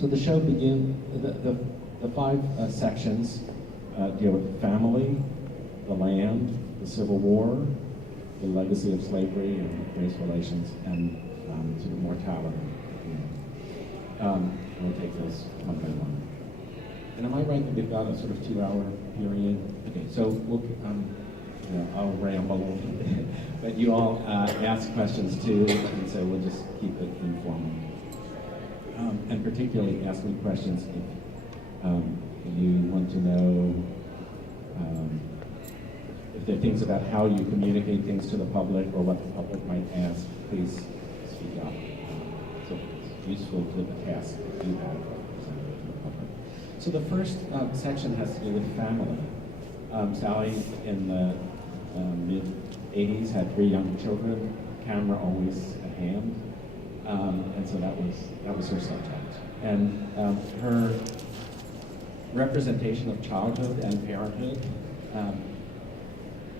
So the show begins, the five sections deal with family, the land, the Civil War, the legacy of slavery and race relations, and sort of mortality. We'll take those one by one. And am I right that we've got a sort of 2-hour period? Okay, so we'll, I'll ramble a little bit, but you all ask questions too, and so we'll just keep it informal. And particularly ask me questions if you want to know if there are things about how you communicate things to the public or what the public might ask, please speak up. So it's useful to the task to do that. So the first section has to do with family. Sally in the mid-'80s had 3 young children, camera always at hand, and so that was her subject. And her representation of childhood and parenthood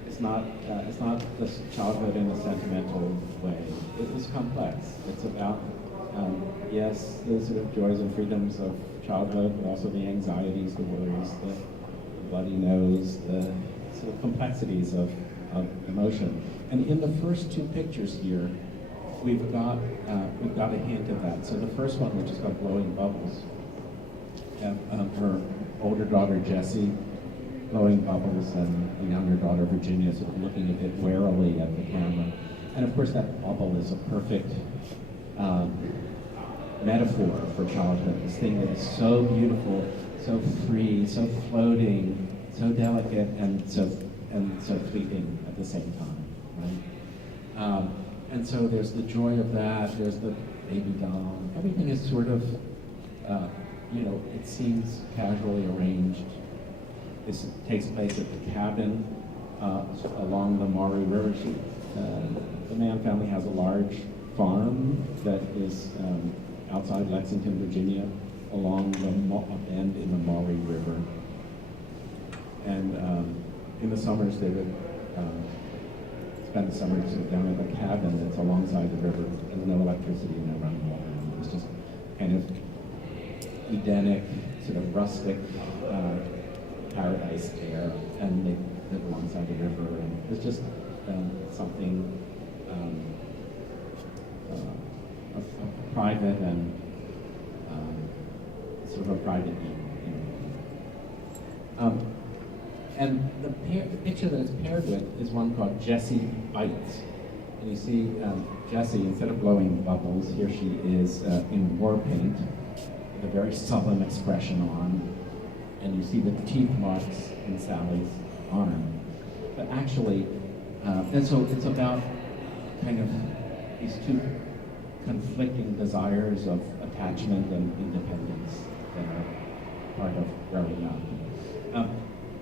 it's not this childhood in a sentimental way. It was complex. It's about yes, the sort of joys and freedoms of childhood, but also the anxieties, the worries, the bloody nose, the sort of complexities of emotion. And in the first 2 pictures here, we've got a hint of that. So the first one, which is called Blowing Bubbles, her older daughter Jessie blowing bubbles, and the younger daughter Virginia sort of looking a bit warily at the camera. And of course, that bubble is a perfect metaphor for childhood. This thing that is so beautiful, so free, so floating, so delicate, and so fleeting at the same time, right? And so there's the joy of that. There's the baby doll. Everything is sort of, it seems casually arranged. This takes place at the cabin along the Maury River. The Mann family has a large farm that is outside Lexington, Virginia, along the bend in the Maury River. And in the summers, they would spend the summers down at the cabin that's alongside the river. There's no electricity, no running water. It's just kind of Edenic, sort of rustic paradise air, and they live alongside the river. And it's just something private and sort of a private Eden. And the picture that it's paired with is one called Jessie Bites. And you see Jessie, instead of blowing bubbles, here she is in war paint with a very sullen expression on. And you see the teeth marks in Sally's arm. But actually, and so it's about kind of these 2 conflicting desires of attachment and independence that are part of growing up.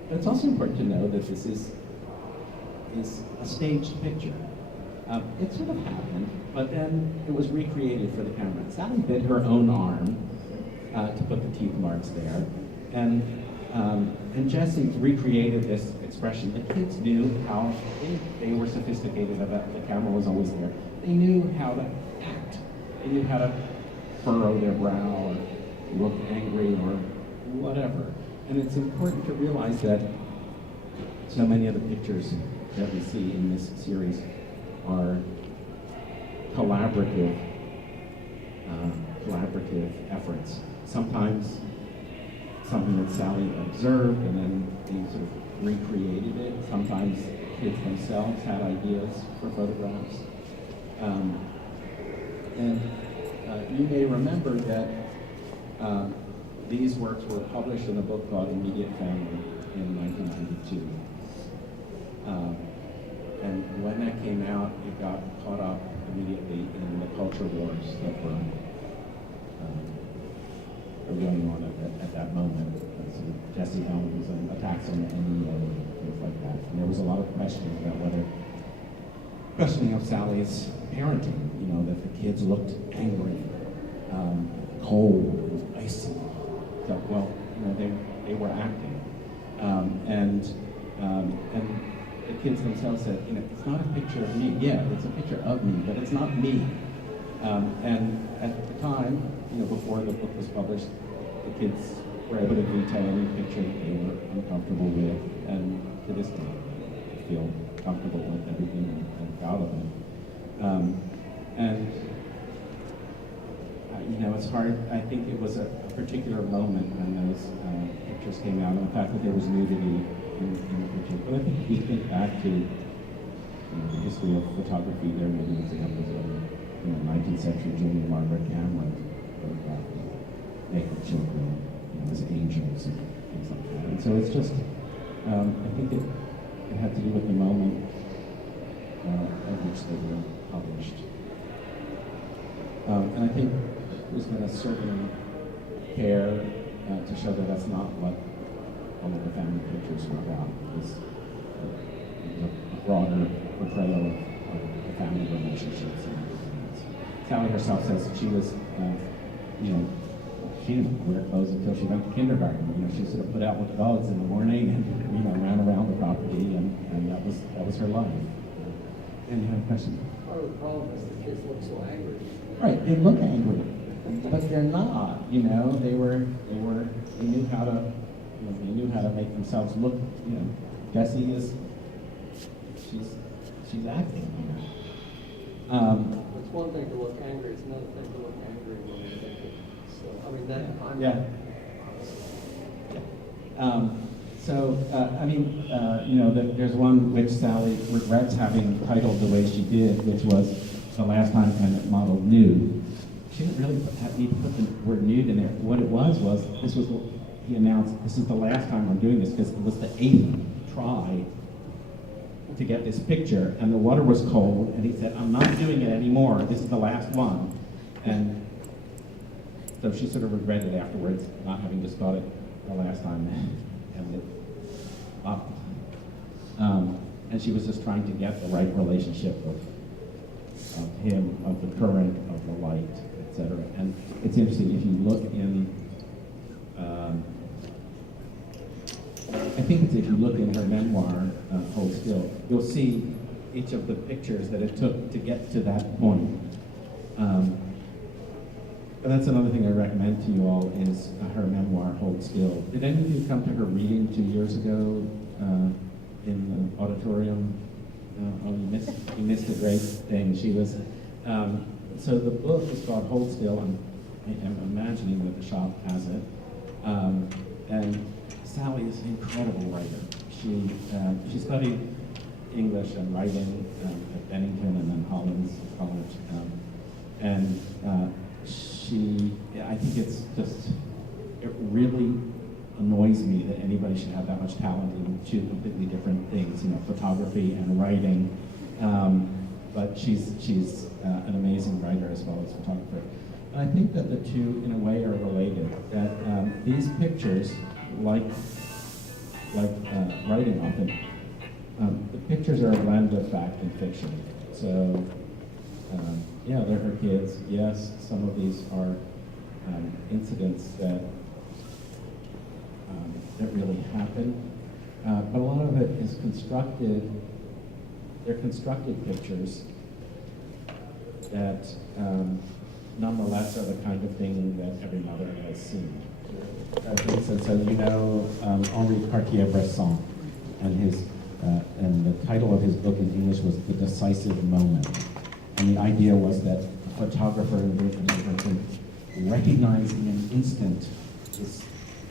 But it's also important to know that this is a staged picture. It sort of happened, but then it was recreated for the camera. Sally bit her own arm to put the teeth marks there, and Jessie recreated this expression. The kids knew how they were sophisticated about the camera was always there. They knew how to act. They knew how to furrow their brow or look angry or whatever. And it's important to realize that so many of the pictures that we see in this series are collaborative efforts. Sometimes something that Sally observed and then he sort of recreated it. Sometimes kids themselves had ideas for photographs. And you may remember that these works were published in a book called Immediate Family in 1992. And when that came out, it got caught up immediately in the culture wars that were going on at that moment. So Jesse Helms and attacks on the NEA, things like that. And there was a lot of questions about questioning of Sally's parenting, that the kids looked angry, cold, icy. So, well, they were acting. And the kids themselves said, it's not a picture of me. Yeah, it's a picture of me, but it's not me. And at the time, before the book was published, the kids were able to detail any picture that they were uncomfortable with, and to this day, they feel comfortable with everything and proud of it. And it's hard. I think it was a particular moment when those pictures came out, and the fact that there was nudity in the picture. But I think if you think back to the history of photography, there may be examples of 19th century Julia Margaret Cameron photographing naked children as angels and things like that. And so it's just, I think it had to do with the moment at which they were published. And I think there's been a certain care to show that that's not what all of the family pictures were about. It was a broader portrayal of the family relationships. Sally herself says she was, she didn't wear clothes until she went to kindergarten. She sort of put out with the dogs in the morning and ran around the property, and that was her life. And you have a question? Part of the problem is the kids look so angry. Right, they look angry, but they're not. They knew how to make themselves look. Jessie is, she's acting. It's one thing to look angry, it's another thing to look angry when you're thinking. So, I mean, that I'm there's one which Sally regrets having titled the way she did, which was the last time Emmett modeled nude. She didn't really need to put the word nude in there. What it was he announced, this is the last time I'm doing this, because it was the 8th try to get this picture, and the water was cold, and he said, I'm not doing it anymore, this is the last one. And so she sort of regretted afterwards not having just got it the last time and it up. And she was just trying to get the right relationship of him, of the current, of the light, etc. And it's interesting, if you look in, I think it's if you look in her memoir, Hold Still, you'll see each of the pictures that it took to get to that point. But that's another thing I recommend to you all is her memoir, Hold Still. Did any of you come to her reading 2 years ago in the auditorium? Oh, you missed a great thing. She was, so the book is called Hold Still. I'm imagining that the shop has it. And Sally is an incredible writer. She studied English and writing at Bennington and then Hollins College. I think it's just, it really annoys me that anybody should have that much talent in two completely different things, photography and writing. But she's an amazing writer as well as photographer. And I think that the two, in a way, are related. That these pictures, like writing often, the pictures are a blend of fact and fiction. So, they're her kids. Yes, some of these are incidents that really happen, but a lot of it is constructed. They're constructed pictures that nonetheless are the kind of thing that every mother has seen. For instance, Henri Cartier-Bresson, and the title of his book in English was The Decisive Moment. And the idea was that a photographer can recognize in an instant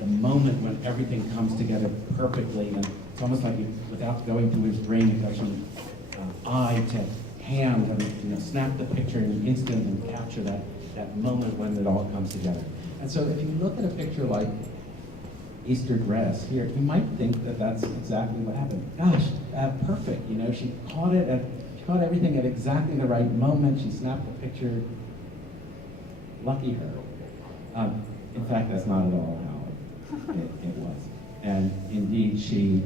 the moment when everything comes together perfectly, and it's almost like without going to his brain, it's actually eye to hand, and snap the picture in an instant and capture that moment when it all comes together. And so if you look at a picture like Easter dress here, you might think that that's exactly what happened. Gosh, perfect, she caught everything at exactly the right moment. She snapped the picture. Lucky her. In fact, that's not at all how it was. And indeed, she,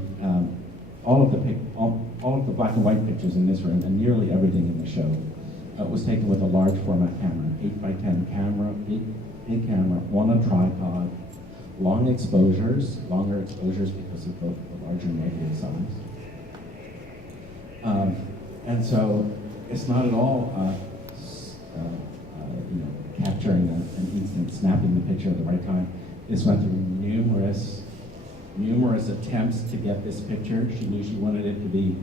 all of the black and white pictures in this room, and nearly everything in the show, was taken with a large format camera, 8x10 camera, big camera, on a tripod, longer exposures because of the larger negative size. And so it's not at all capturing an instant, snapping the picture at the right time. This went through numerous attempts to get this picture. She knew she wanted it to be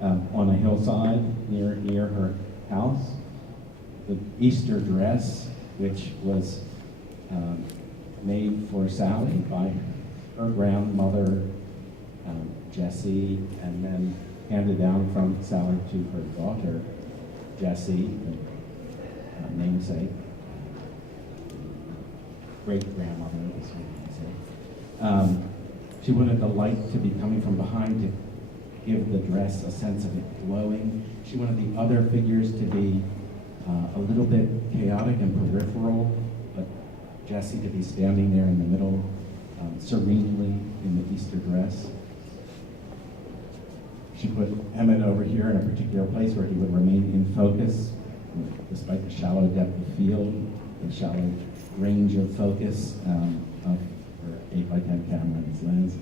on a hillside near her house. The Easter dress, which was made for Sally by her grandmother, Jessie, and then handed down from Sally to her daughter, Jessie, the namesake, great-grandmother, is what I say. She wanted the light to be coming from behind to give the dress a sense of it glowing. She wanted the other figures to be a little bit chaotic and peripheral, but Jessie to be standing there in the middle, serenely in the Easter dress. She put Emmett over here in a particular place where he would remain in focus, despite the shallow depth of field, the shallow range of focus of her 8x10 camera's lens.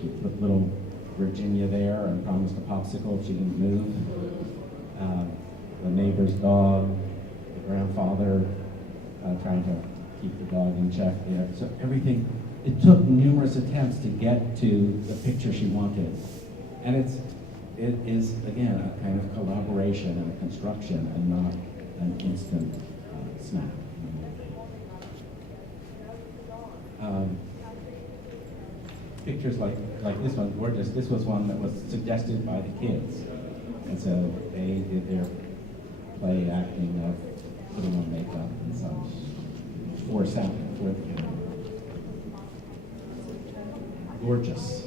She put little Virginia there and promised a popsicle if she didn't move. The neighbor's dog, the grandfather trying to keep the dog in check there. So everything, it took numerous attempts to get to the picture she wanted. And it is, again, a kind of collaboration and a construction and not an instant snap. Pictures like this one, gorgeous. This was one that was suggested by the kids. And so they did their play acting of putting on makeup and such for Sally, for the camera. Gorgeous.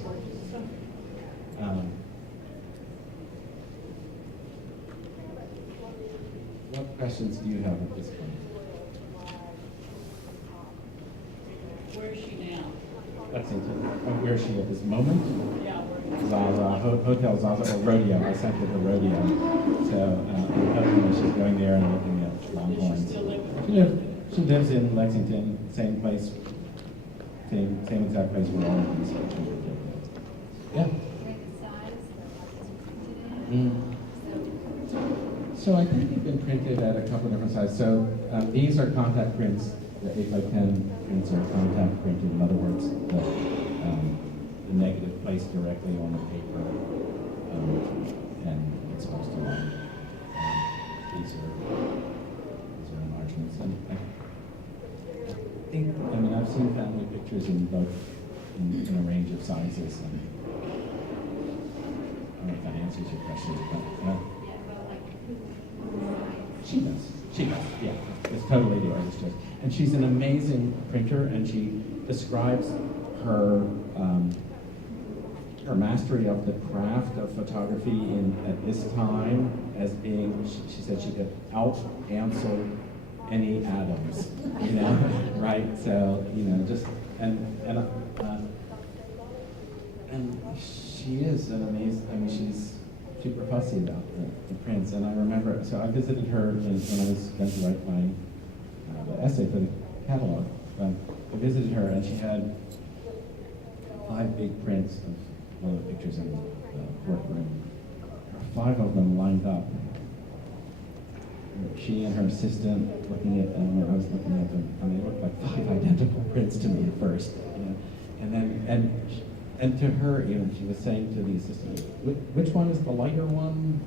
What questions do you have at this point? Where is she now? Lexington. Where is she at this moment? Yeah, Zaza, Hotel Zaza, or Rodeo. I sent her to Rodeo. So I'm hoping that she's going there and looking at Longhorns. She lives in Lexington, same place, same exact place where all of these pictures are taken. Yeah. So I think they've been printed at a couple of different sizes. So these are contact prints. The 8x10 prints are contact printed. In other words, the negative placed directly on the paper and exposed to light. These are enlargements. And I mean, I've seen family pictures in both in a range of sizes. And I don't know if that answers your question, but she does, yeah. It's totally the artist choice. And she's an amazing printer, and she describes her her mastery of the craft of photography at this time as being, she said she could out-answer any Adams, right? So, just, and she is an amazing, I mean, she's super fussy about the prints. And I remember, so I visited her when I was going to write my the essay for the catalog. I visited her, and she had 5 big prints of one of the pictures in the courtroom. 5 of them lined up. She and her assistant looking at them, and I was looking at them, and they looked like 5 identical prints to me at first. And then, and to her, she was saying to the assistant, which one is the lighter one?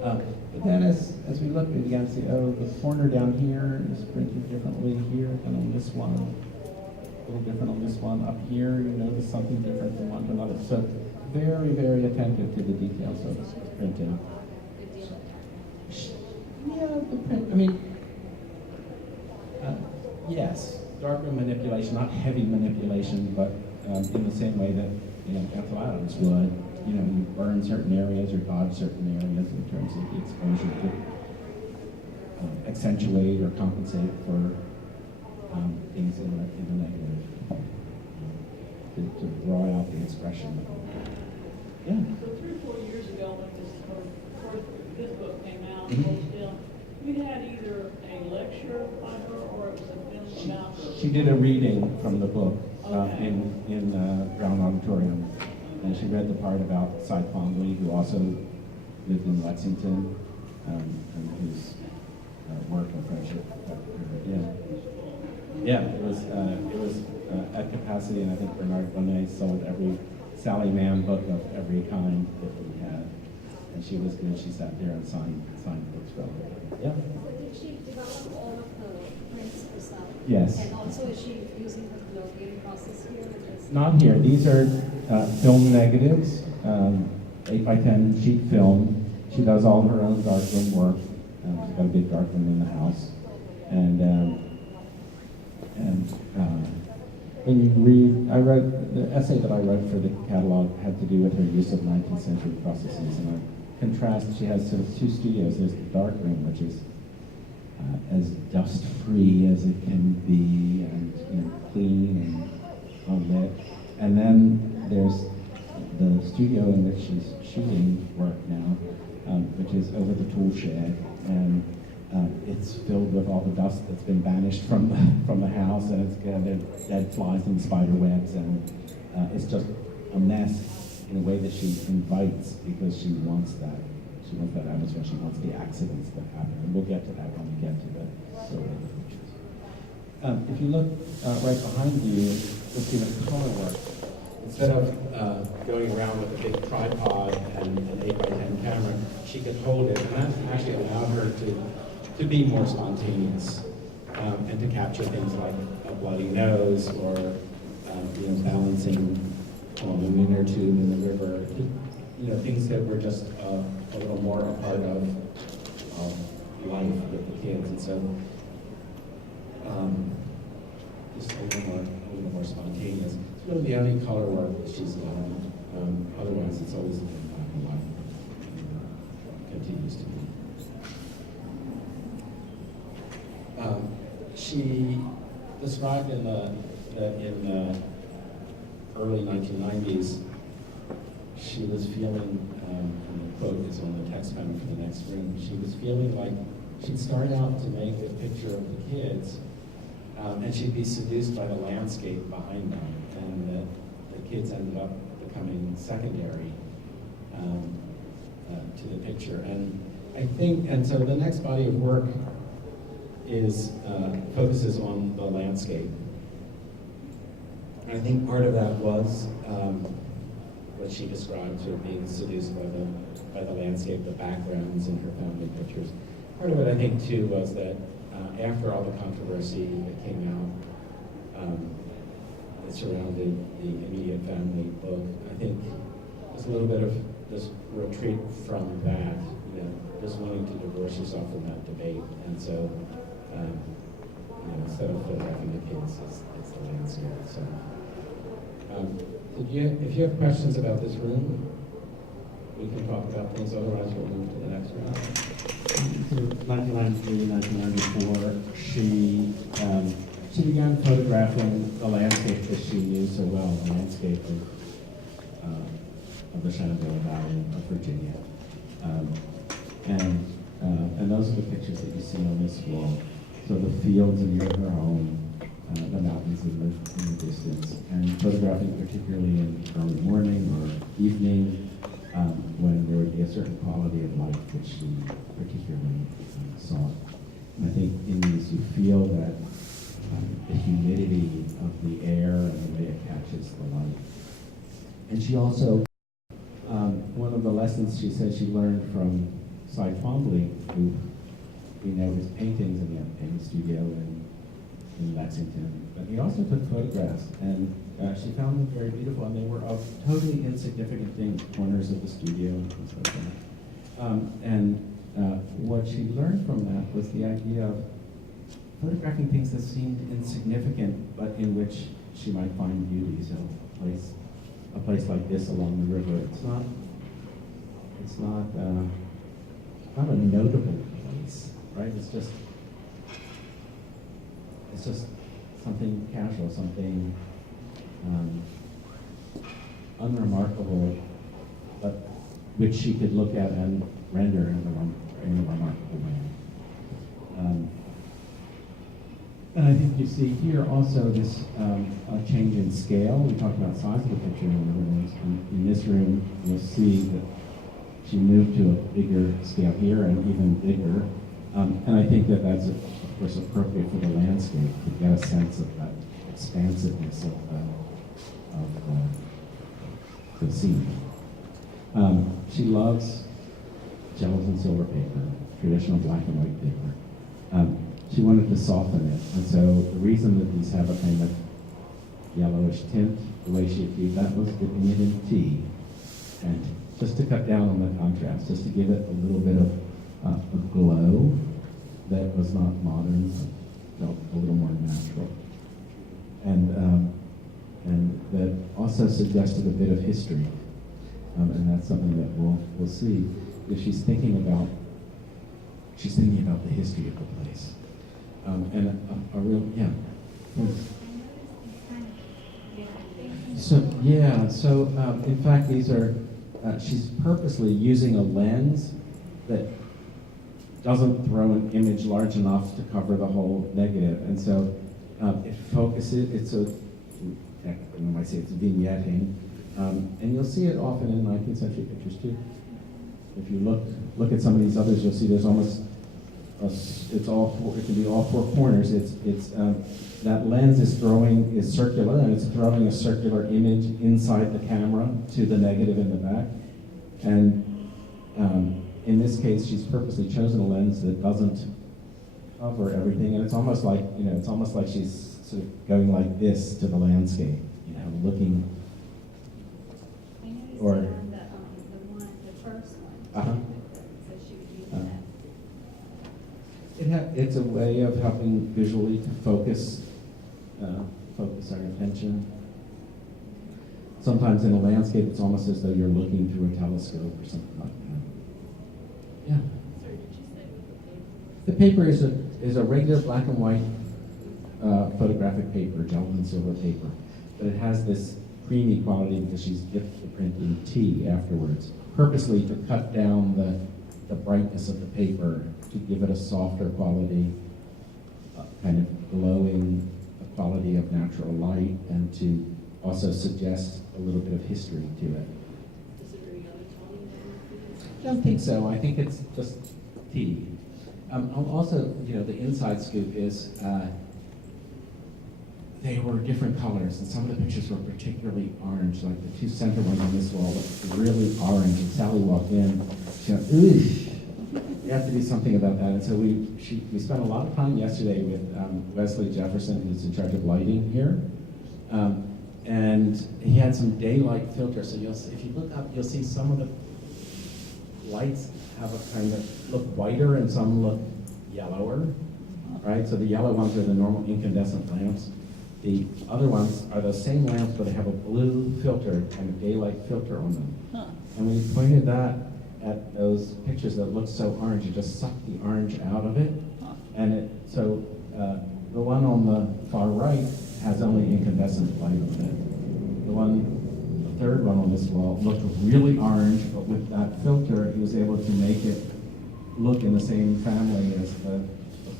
But then as we looked, we began to see, the corner down here is printed differently here than on this one. A little different on this one. Up here, you notice something different from one to another. So very, very attentive to the details of printing. Yeah, the print, I mean, yes, darkroom manipulation, not heavy manipulation, but in the same way that Ethel Adams would. You burn certain areas or dodge certain areas in terms of the exposure to accentuate or compensate for things in the negative, to draw out the expression. Yeah. So 3 or 4 years ago, when this book came out, Mm-hmm. you had either a lecture by her or it was a film about her. She did a reading from the book Okay. in Brown Auditorium. And she read the part about Cy Twombly, who also lived in Lexington, and whose work and friendship Yeah. Yeah, it was at capacity, and I think Bernard Bonnet sold every Sally Mann book of every kind that we had. And she was good. She sat there and signed books for her. Yeah. So did she develop all of the prints herself? Yes. And also is she using the blogging process here? Or just... Not here. These are film negatives, 8 by 10 sheet film. She does all her own darkroom work. She's got a big darkroom in the house. And when you read, I read, the essay that I wrote for the catalog had to do with her use of 19th century processes. And I contrast, she has sort of two studios. There's the darkroom, which is as dust-free as it can be, and clean and unlit. And then there's the studio in which she's shooting work now, which is over the tool shed, and it's filled with all the dust that's been banished from the house, and it's got dead flies and spider webs, and it's just a mess in a way that she invites, because she wants that. She wants that atmosphere. She wants the accidents that happen, and we'll get to that when we get to the later pictures. If you look right behind you, you'll see the color work. Instead of going around with a big tripod and an 8 by 10 camera, she could hold it, and that actually allowed her to be more spontaneous, and to capture things like a bloody nose, or balancing on a lunar tube in the river, things that were just a little more a part of life with the kids, and so just a little more spontaneous. It's really the only color work that she's done. Otherwise, it's always been black and white. Continues to be. She described in the early 1990s, she was feeling, and the quote is on the text panel for the next room, she was feeling like she'd start out to make a picture of the kids, and she'd be seduced by the landscape behind them, and the kids ended up becoming secondary to the picture. And I think, and so the next body of work focuses on the landscape. And I think part of that was what she described, sort of being seduced by the landscape, the backgrounds in her family pictures. Part of it, I think, too, was that after all the controversy that came out that surrounded the immediate family book, I think there's a little bit of this retreat from that, just wanting to divorce yourself from that debate. And so, instead of photographing the kids, it's the landscape. So, if you have questions about this room, we can talk about things. Otherwise, we'll move to the next room. 1993, 1994, she began photographing the landscape that she knew so well, the landscape of the Shenandoah Valley of Virginia. And those are the pictures that you see on this wall. So the fields near her home, the mountains in the distance, and photographing particularly in early morning or evening, when there would be a certain quality of light that she particularly saw. And I think in these you feel that the humidity of the air and the way it catches the light. And she also, one of the lessons she said she learned from Cy Twombly, who we know his paintings in the studio in Lexington, but he also took photographs, and she found them very beautiful, and they were of totally insignificant things, corners of the studio and things like that. What she learned from that was the idea of photographing things that seemed insignificant, but in which she might find beauty. So a place like this along the river, it's not a notable place, right? It's just something casual, something unremarkable, but which she could look at and render in a remarkable way. And I think you see here also this a change in scale. We talked about size of the picture in the rooms. In this room, you'll see that she moved to a bigger scale here and even bigger And I think that that's, of course, appropriate for the landscape to get a sense of that expansiveness of the scene. She loves gelatin silver paper, traditional black and white paper. She wanted to soften it, and so the reason that these have a kind of yellowish tint, the way she achieved that was dipping it in tea, and just to cut down on the contrast, just to give it a little bit of a glow that was not modern, but felt a little more natural. And that also suggested a bit of history. And that's something that we'll see. If she's thinking about the history of the place. And a real, yeah. So in fact, these are, she's purposely using a lens that doesn't throw an image large enough to cover the whole negative. And so it focuses, it's a, I might say it's vignetting, and you'll see it often in 19th century pictures too. If you look at some of these others, you'll see there's almost, it can be all four corners. That lens is circular, and it's throwing a circular image inside the camera to the negative in the back. And in this case, she's purposely chosen a lens that doesn't cover everything, and it's almost like she's sort of going like this to the landscape, looking. I noticed Or- it on the first one. Uh-huh. So she would use that. It's a way of helping visually to focus our attention. Sometimes in a landscape, it's almost as though you're looking through a telescope or something like that. Yeah. Sorry, did you say what The paper is a regular black and white photographic paper, gelatin silver paper, but it has this creamy quality because she's dipped the print in tea afterwards, purposely to cut down the brightness of the paper, to give it a softer quality, kind of glowing quality of natural light, and to also suggest a little bit of history to it. Is it very other tone? I don't think so. I think it's just tea. Also, the inside scoop is they were different colors, and some of the pictures were particularly orange, like the two center ones on this wall looked really orange. And Sally walked in, she went, "Ooh, we have to do something about that." And so we spent a lot of time yesterday with Wesley Jefferson, who's in charge of lighting here. And he had some daylight filter, so if you look up, you'll see some of the lights have a kind of look whiter and some look yellower, right? So the yellow ones are the normal incandescent lamps. The other ones are the same lamps, but they have a blue filter, kind of daylight filter on them. And we pointed that at those pictures that look so orange, you just suck the orange out of it. And the one on the far right has only incandescent light on it. The third one on this wall looked really orange, but with that filter, he was able to make it look in the same family as the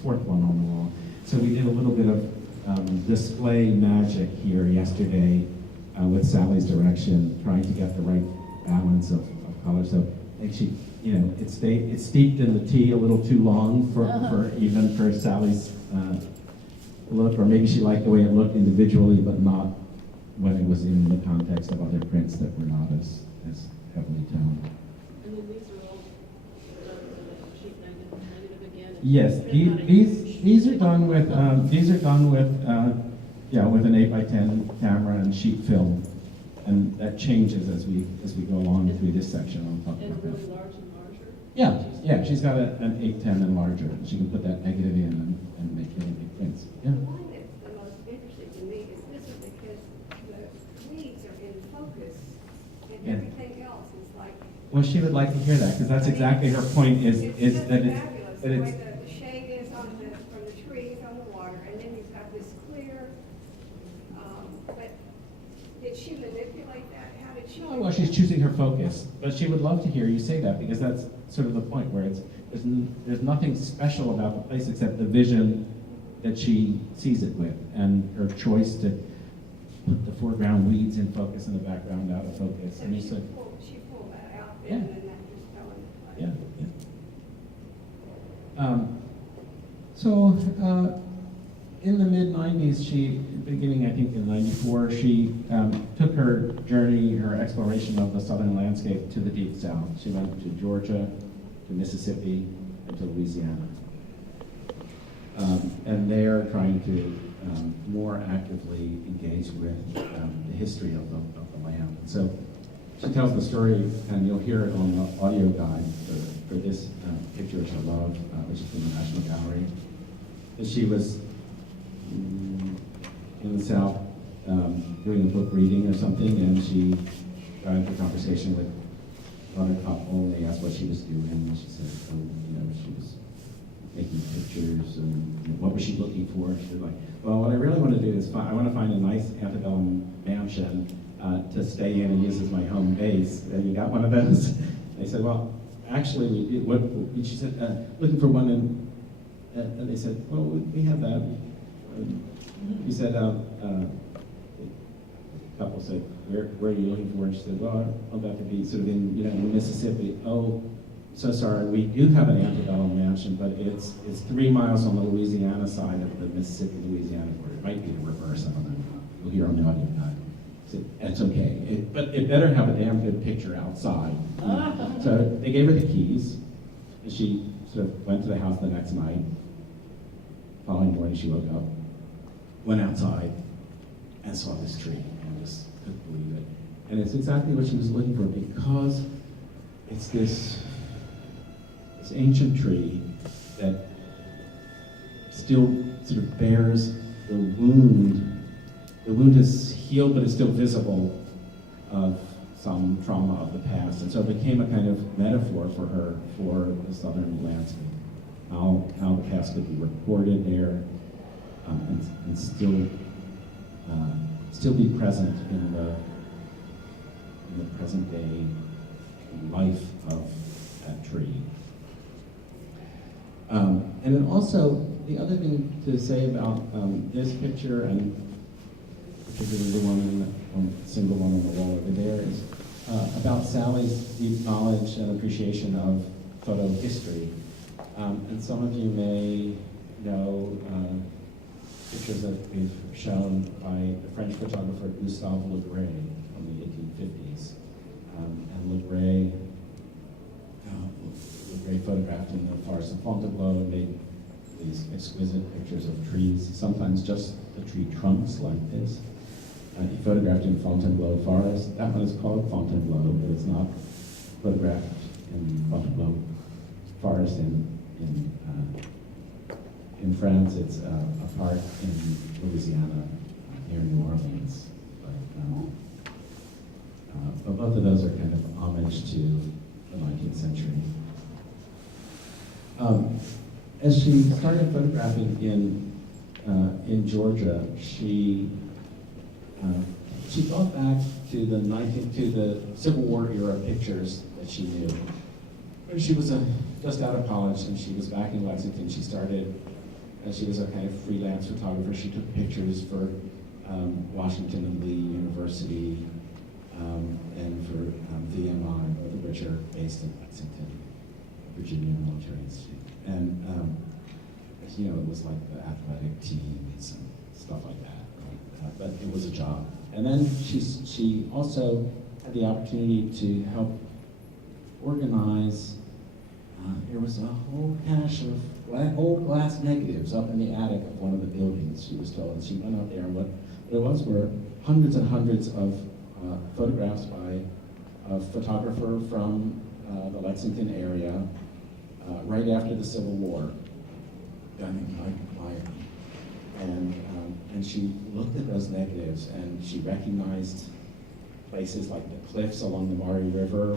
fourth one on the wall. So we did a little bit of display magic here yesterday with Sally's direction, trying to get the right balance of color. So I think she, it's steeped in the tea a little too long for Sally's look, or maybe she liked the way it looked individually, but not when it was in the context of other prints that were not as heavily toned. And then these are all done with a sheet negative again? Yes, these are done with with an 8x10 camera and sheet film, and that changes as we go along through this section. I'll talk And about really that. large and larger? Yeah, she's got an 810 and larger. She can put that negative in and make really big prints. Yeah. The one that's the most interesting to me is this one, because the weeds are in focus and Yeah. everything else is like. Well, she would like to hear that because that's exactly her point. Is It's that just it's fabulous, that the it's way the shade is from the trees on the water, and then you've got this clear, but did she manipulate that? How did she? well, she's choosing her focus, but she would love to hear you say that because that's sort of the point where there's nothing special about the place except the vision that she sees it with, and her choice to put the foreground weeds in focus and the background out of focus. So And you she said, pulled that out, Yeah. and then that just fell into place. yeah. So in the mid-90s, beginning I think in '94, she took her journey, her exploration of the southern landscape to the deep south. She went to Georgia, to Mississippi, and to Louisiana. And there trying to more actively engage with the history of the land. So she tells the story, and you'll hear it on the audio guide for this picture, which I love, which is from the National Gallery. That she was in the South doing a book reading or something, and she got into a conversation with another couple, and they asked what she was doing, and she said, she was making pictures, and what was she looking for? She was like, well, what I really want to do is I want to find a nice antebellum mansion to stay in and use as my home base. And you got one of those? They said, well, actually, she said, looking for one, and they said, well, we have that. He said, the couple said, where are you looking for? And she said, well, I'm about to be sort of in Mississippi. Oh, so sorry, we do have an antebellum mansion, but it's 3 miles on the Louisiana side of the Mississippi-Louisiana border. It might be the reverse, I don't know. You'll hear on the audio guide. Said, that's okay, but it better have a damn good picture outside. So they gave her the keys, and she sort of went to the house the next night. Following morning, she woke up, went outside, and saw this tree, and just couldn't believe it. And it's exactly what she was looking for, because it's this ancient tree that still sort of bears the wound. The wound is healed, but it's still visible of some trauma of the past. And so it became a kind of metaphor for her for the southern landscape. How the past could be recorded there and still be present in the present day life of that tree. And then also, the other thing to say about this picture, and particularly the one single one on the wall over there, is about Sally's deep knowledge and appreciation of photo history. And some of you may know pictures that we've shown by the French photographer Gustave Le Gray from the 1850s. And Le Gray photographed in the forest of Fontainebleau and made these exquisite pictures of trees, sometimes just the tree trunks like this. He photographed in Fontainebleau forest. That one is called Fontainebleau, but it's not photographed in Fontainebleau forest in France. It's a park in Louisiana near New Orleans. But both of those are kind of homage to the 19th century. As she started photographing in Georgia, she thought back to the Civil War era pictures that she knew. When she was just out of college and she was back in Lexington, she was a kind of freelance photographer. She took pictures for Washington and Lee University and for VMI, both of which are based in Lexington, Virginia Military Institute. And it was like the athletic teams and stuff like that, right? But it was a job. And then she also had the opportunity to help organize. There was a whole cache of old glass negatives up in the attic of one of the buildings, she was told. And she went out there, and what it was were hundreds and hundreds of photographs by a photographer from the Lexington area right after the Civil War, done in like fire. And she looked at those negatives, and she recognized places like the cliffs along the Maury River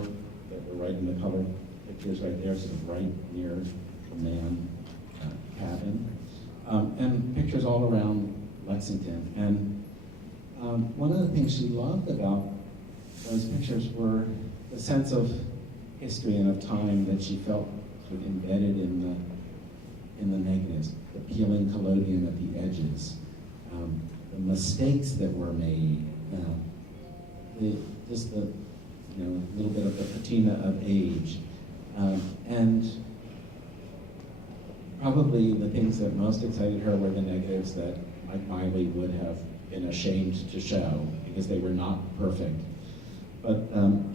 that were right in the color pictures right there, sort of right near the Mann cabin, and pictures all around Lexington. And one of the things she loved about those pictures were the sense of history and of time that she felt sort of embedded in the negatives, the peeling collodion at the edges, the mistakes that were made, just the little bit of the patina of age, and probably the things that most excited her were the negatives that Mike Miley would have been ashamed to show because they were not perfect. But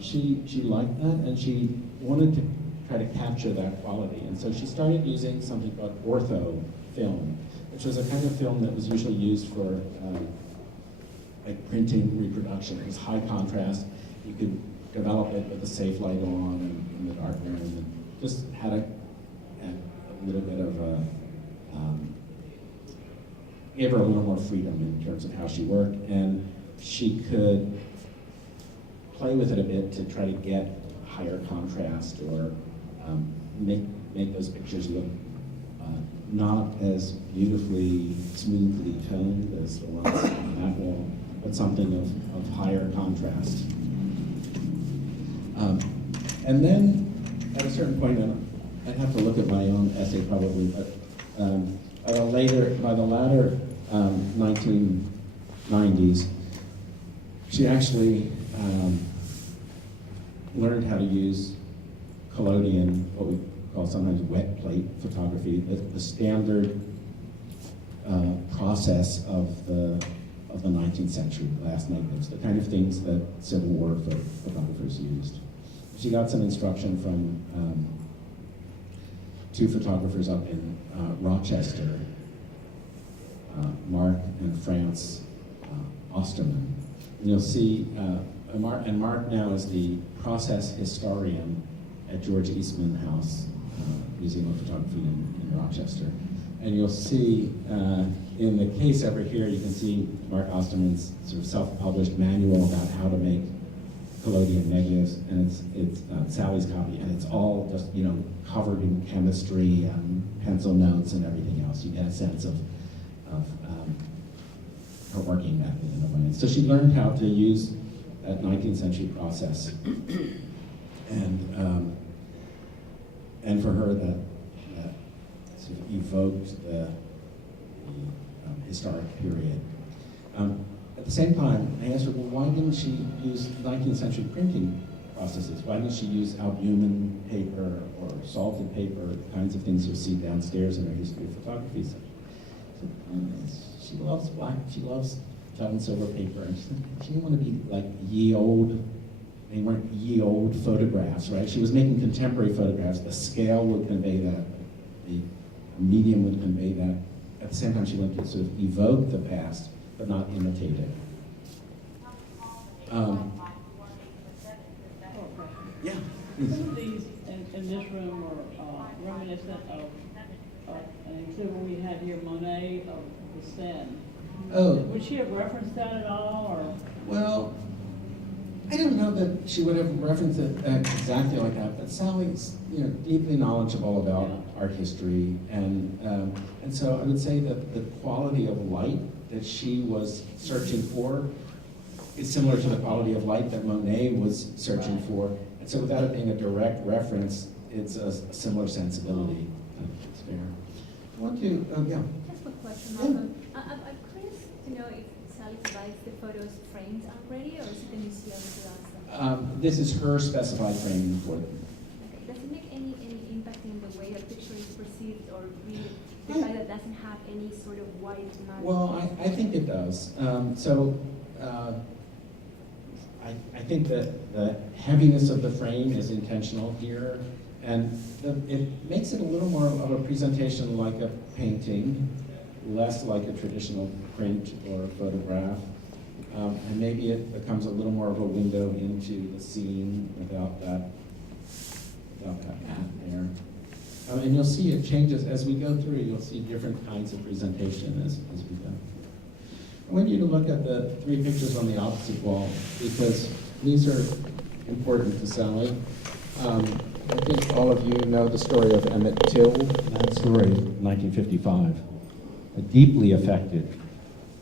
she liked that, and she wanted to try to capture that quality. And so she started using something called ortho film, which was a kind of film that was usually used for like printing reproduction. It was high contrast. You could develop it with a safe light on and in the dark room, and just had a little bit of a, gave her a little more freedom in terms of how she worked, and she could play with it a bit to try to get higher contrast or make those pictures look not as beautifully, smoothly toned as the ones on that wall, but something of higher contrast. And then at a certain point, I'd have to look at my own essay probably, but by the latter 1990s, she actually learned how to use collodion, what we call sometimes wet plate photography, the standard process of the 19th century glass negatives, the kind of things that Civil War photographers used. She got some instruction from two photographers up in Rochester, Mark and France Osterman. And you'll see, Mark now is the process historian at George Eastman House, Museum of Photography in Rochester. And you'll see, in the case over here, you can see Mark Osterman's sort of self-published manual about how to make collodion negatives, and it's Sally's copy, and it's all just, covered in chemistry and pencil notes and everything else. You get a sense of her working method in a way. So she learned how to use that 19th century process, and for her that sort of evoked the historic period. At the same time, I asked her, well, why didn't she use 19th century printing processes? Why didn't she use albumin paper or salted paper, the kinds of things you'll see downstairs in her history of photography? So she loves she loves cut and silver paper, and she didn't want to be like they weren't ye old photographs, right? She was making contemporary photographs. The scale would convey that, the medium would convey that. At the same time, she wanted to sort of evoke the past, but not imitate it. Yeah. Some of these in this room are reminiscent of an exhibit we had here, Monet of the Seine. Oh. Would she have referenced that at all, or? Well, I don't know that she would have referenced it exactly like that, but Sally's, deeply knowledgeable about art history, and so I would say that the quality of light that she was searching for is similar to the quality of light that Monet was searching for, and so without it being a direct reference, it's a similar sensibility. It's fair. I want to, yeah. Just a question, Malcolm. I'm curious to know if Sally provides the photos framed already, or is it the museum who does them? This is her specified framing for them. Okay. Does it make any impact in the way a picture is perceived or read? The fact that it doesn't have any sort of white mark? Well, I think it does. I think that the heaviness of the frame is intentional here, and it makes it a little more of a presentation like a painting, less like a traditional print or photograph. And maybe it becomes a little more of a window into the scene without that hat there. And you'll see it changes as we go through. You'll see different kinds of presentation as we go. I want you to look at the three pictures on the opposite wall, because these are important to Sally. I think all of you know the story of Emmett Till. That story, 1955, deeply affected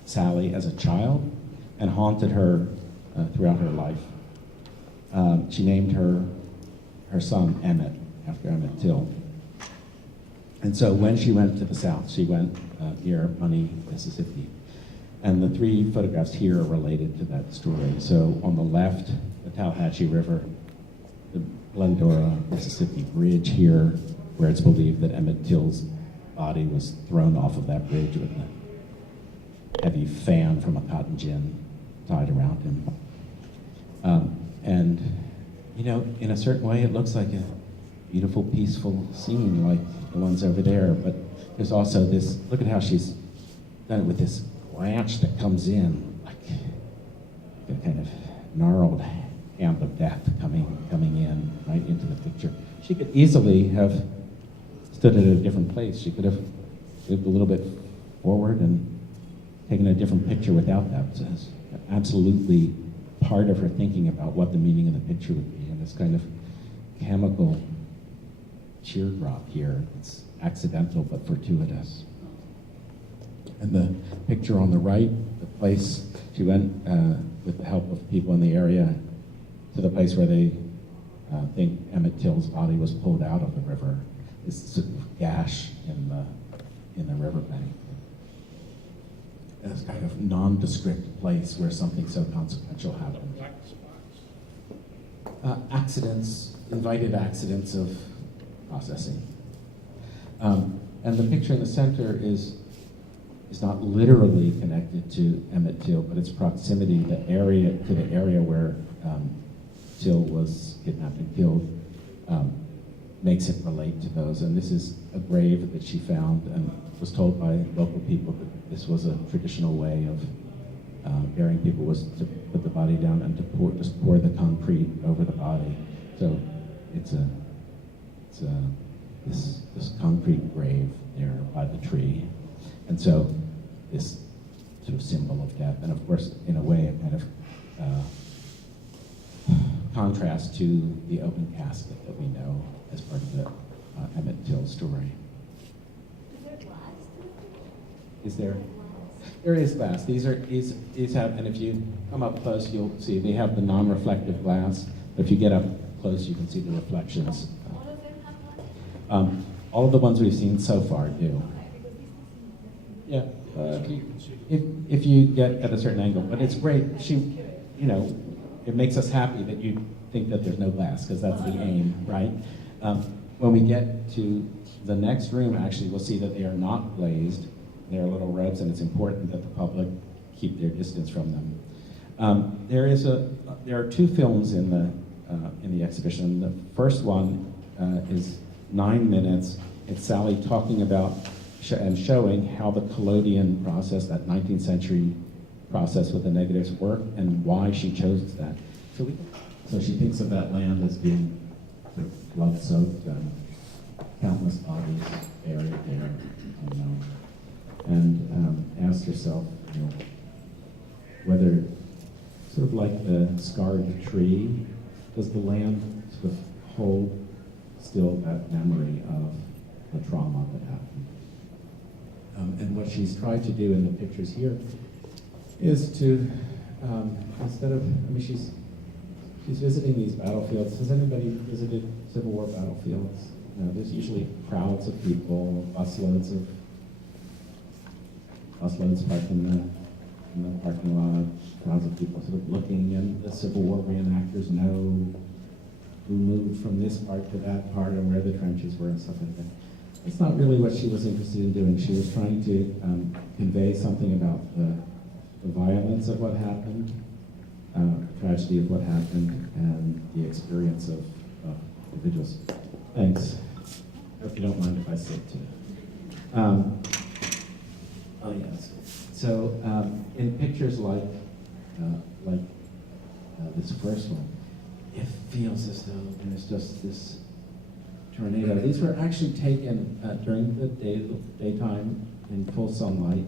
Sally as a child and haunted her throughout her life. She named her son Emmett after Emmett Till. And so when she went to the South, she went near Money, Mississippi. And the three photographs here are related to that story. So on the left, the Tallahatchie River, the Glendora, Mississippi Bridge here, where it's believed that Emmett Till's body was thrown off of that bridge with a heavy fan from a cotton gin tied around him. And, you know, in a certain way, it looks like a beautiful, peaceful scene like the ones over there, but there's also this, look at how she's done it with this branch that comes in, like a kind of gnarled hand of death coming in right into the picture. She could easily have stood at a different place. She could have moved a little bit forward and taken a different picture without that. So it's absolutely part of her thinking about what the meaning of the picture would be, and this kind of chemical teardrop here. It's accidental but fortuitous. And the picture on the right, the place she went with the help of people in the area to the place where they think Emmett Till's body was pulled out of the river. This sort of gash in the riverbank. This kind of nondescript place where something so consequential happened. Accidents, invited accidents of processing. And the picture in the center is not literally connected to Emmett Till, but its proximity, to the area where Till was kidnapped and killed, makes it relate to those. And this is a grave that she found and was told by local people that this was a traditional way of burying people, was to put the body down and to just pour the concrete over the body. So it's this concrete grave there by the tree. And so this sort of symbol of death, and of course, in a way, a kind of contrast to the open casket that we know as part of the Emmett Till story. Is there glass? Is there? There is glass. These have, and if you come up close, you'll see they have the non-reflective glass. But if you get up close, you can see the reflections. All of them have glass? All of the ones we've seen so far do. Yeah, if you get at a certain angle, but it's great. It makes us happy that you think that there's no glass, because that's the aim, right? When we get to the next room, actually, we'll see that they are not glazed. They are little robes, and it's important that the public keep their distance from them. There are two films in the exhibition. The first one is 9 minutes. It's Sally talking about and showing how the collodion process, that 19th century process with the negatives, worked and why she chose that. So she thinks of that land as being sort of blood-soaked, countless bodies buried there, and asked herself, whether, sort of like the scarred tree, does the land sort of hold still that memory of the trauma that happened? And what she's tried to do in the pictures here is to, instead of, she's visiting these battlefields. Has anybody visited Civil War battlefields? There's usually crowds of people, busloads parked in the parking lot, crowds of people sort of looking, and the Civil War reenactors know who moved from this part to that part and where the trenches were and stuff like that. It's not really what she was interested in doing. She was trying to convey something about the violence of what happened, tragedy of what happened, and the experience of individuals. Thanks. Hope you don't mind if I sit too. Oh yes. So in pictures like this first one, it feels as though there's just this tornado. These were actually taken during the daytime in full sunlight,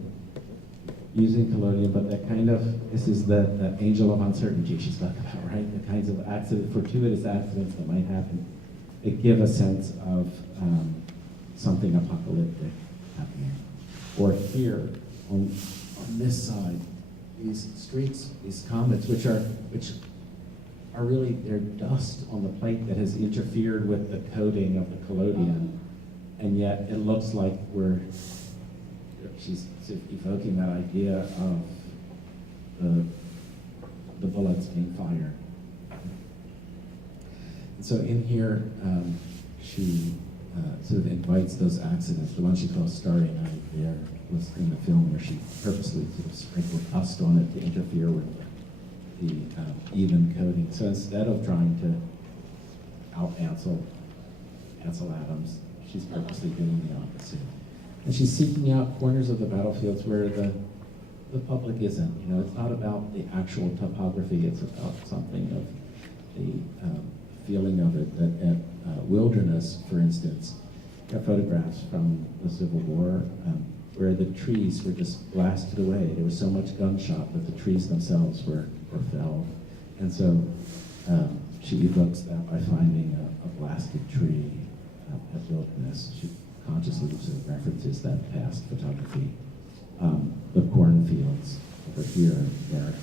using collodion, but that kind of, this is the angel of uncertainty she spoke about, right? The kinds of fortuitous accidents that might happen. They give a sense of something apocalyptic happening. Or here, on this side, these streets, these comets, which are really, they're dust on the plate that has interfered with the coating of the collodion, and yet it looks like she's sort of evoking that idea of the bullets being fired. And so in here, she sort of invites those accidents. The one she calls Starry Night there was in the film where she purposely sort of sprinkled dust on it to interfere with the even coating. So instead of trying to out-Ansel Adams, she's purposely doing the opposite. And she's seeking out corners of the battlefields where the public isn't. You know, it's not about the actual topography, it's about something of the feeling of it. That at Wilderness, for instance, got photographs from the Civil War where the trees were just blasted away. There was so much gunshot that the trees themselves were felled. And so she evokes that by finding a blasted tree at Wilderness. She consciously sort of references that past photography. The cornfields over here, where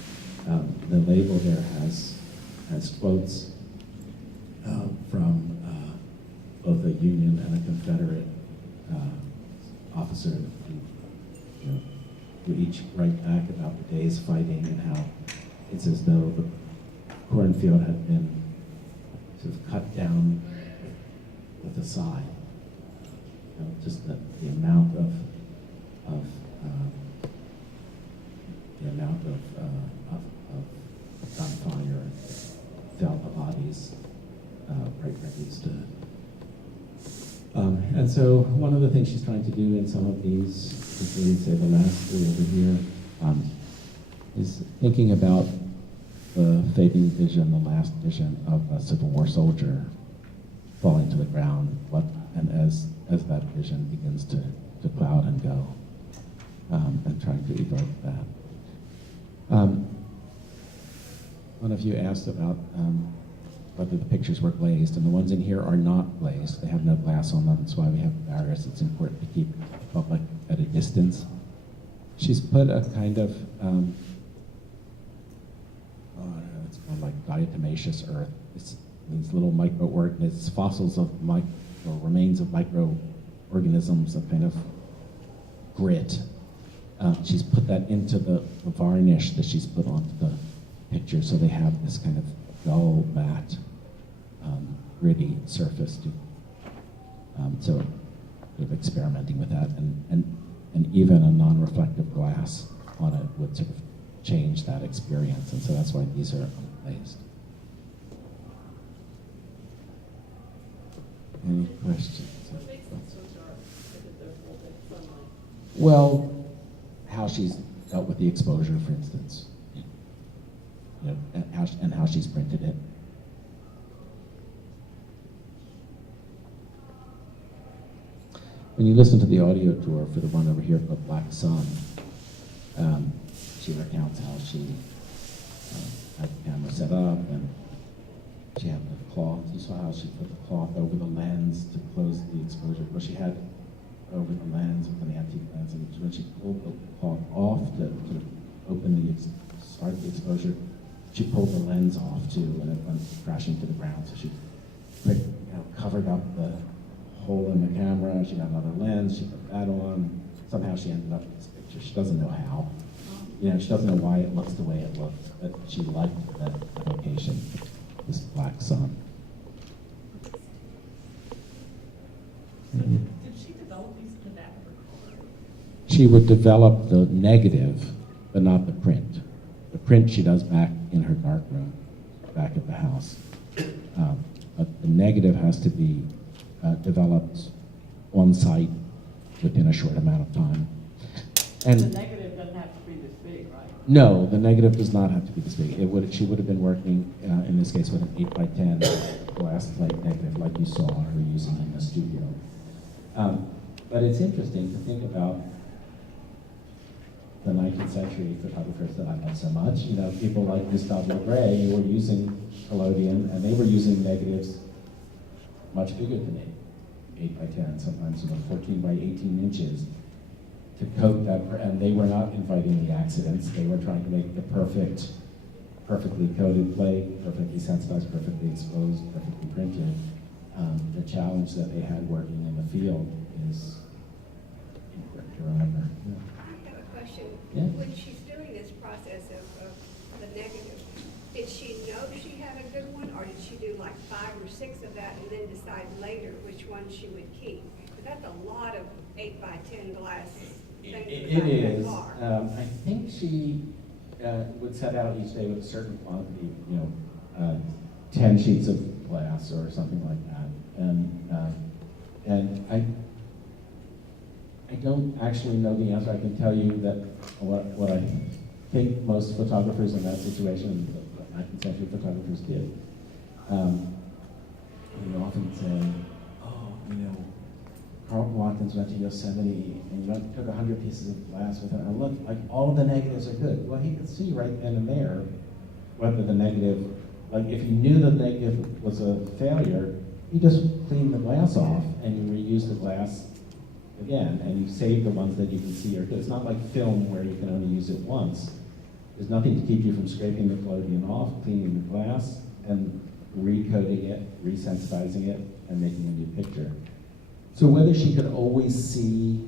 the label there has quotes from both a Union and a Confederate officer who each write back about the day's fighting and how it's as though the cornfield had been sort of cut down with a sigh. You know, just the amount of gunfire fell the bodies right where it stood. And so one of the things she's trying to do in some of these, particularly say the last three over here, is thinking about the fading vision, the last vision of a Civil War soldier falling to the ground, and as that vision begins to cloud and go, and trying to evoke that. One of you asked about whether the pictures were glazed, and the ones in here are not glazed. They have no glass on them. That's why we have barriers. It's important to keep the public at a distance. She's put a kind of, it's called like diatomaceous earth. It's these little microorganisms, fossils of or remains of microorganisms, a kind of grit. She's put that into the varnish that she's put onto the picture, so they have this kind of dull, matte, gritty surface. So sort of experimenting with that, and even a non-reflective glass on it would sort of change that experience, and so that's why these are unglazed. Any questions? What makes them so dark? Because they're full day sunlight. Well, how she's dealt with the exposure, for instance, you know, and how she's printed it. When you listen to the audio tour for the one over here called Black Sun, she recounts how she had the camera set up, and she had the cloth. You saw how she put the cloth over the lens to close the exposure. Well, she had over the lens with an antique lens, and when she pulled the cloth off to sort of open start the exposure, she pulled the lens off too, and it went crashing to the ground. So she covered up the hole in the camera. She got another lens. She put that on. Somehow she ended up in this picture. She doesn't know how. You know, she doesn't know why it looks the way it looks, but she liked that location, this black sun. Did she develop these in the back of her car? She would develop the negative, but not the print. The print she does back in her darkroom, back at the house. But the negative has to be developed on site within a short amount of time. And The negative doesn't have to be this big, right? no, the negative does not have to be this big. She would have been working, in this case, with an 8x10 glass plate negative like you saw her using in the studio. But it's interesting to think about the 19th century photographers that I love so much. You know, people like Gustave Le Gray were using collodion, and they were using negatives much bigger than 8x10, sometimes 14 by 18 inches, to coat that, and they were not inviting the accidents. They were trying to make the perfectly coated plate, perfectly sensitized, perfectly exposed, perfectly printed. The challenge that they had working in the field is important to remember. I have a question. Yeah. When she's doing this process of the negative, did she know she had a good one, or did she do like 5 or 6 of that and then decide later which one she would keep? But that's a lot of 8 by 10 glass things. It is. I think she would set out each day with a certain quantity, 10 sheets of glass or something like that. And I don't actually know the answer. I can tell you that what I think most photographers in that situation, the 19th century photographers did. We often say, Carlton Watkins went to Yosemite and took 100 pieces of glass with him, and look, like all of the negatives are good. Well, he could see right then and there whether the negative, like if you knew the negative was a failure, you just cleaned the glass off and you reuse the glass again, and you save the ones that you can see are good. It's not like film where you can only use it once. There's nothing to keep you from scraping the collodion off, cleaning the glass, and recoding it, resensitizing it, and making a new picture. So whether she could always see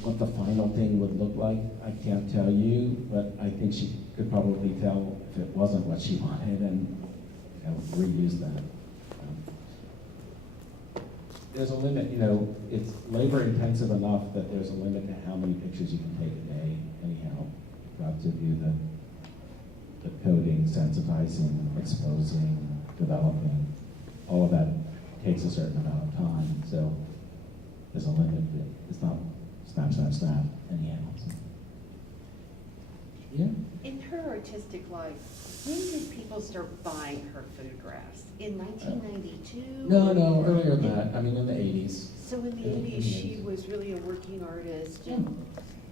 what the final thing would look like, I can't tell you, but I think she could probably tell if it wasn't what she wanted and reuse that. There's a limit, it's labor intensive enough that there's a limit to how many pictures you can take a day anyhow. You've got to do the coding, sensitizing, exposing, developing, all of that takes a certain amount of time, so there's a limit. It's not snap, snap, snap, anyhow. So. Yeah? In her artistic life, when did people start buying her photographs? In 1992? No, earlier than that. I mean, in the 80s. So in the 80s, she was really a working artist. And,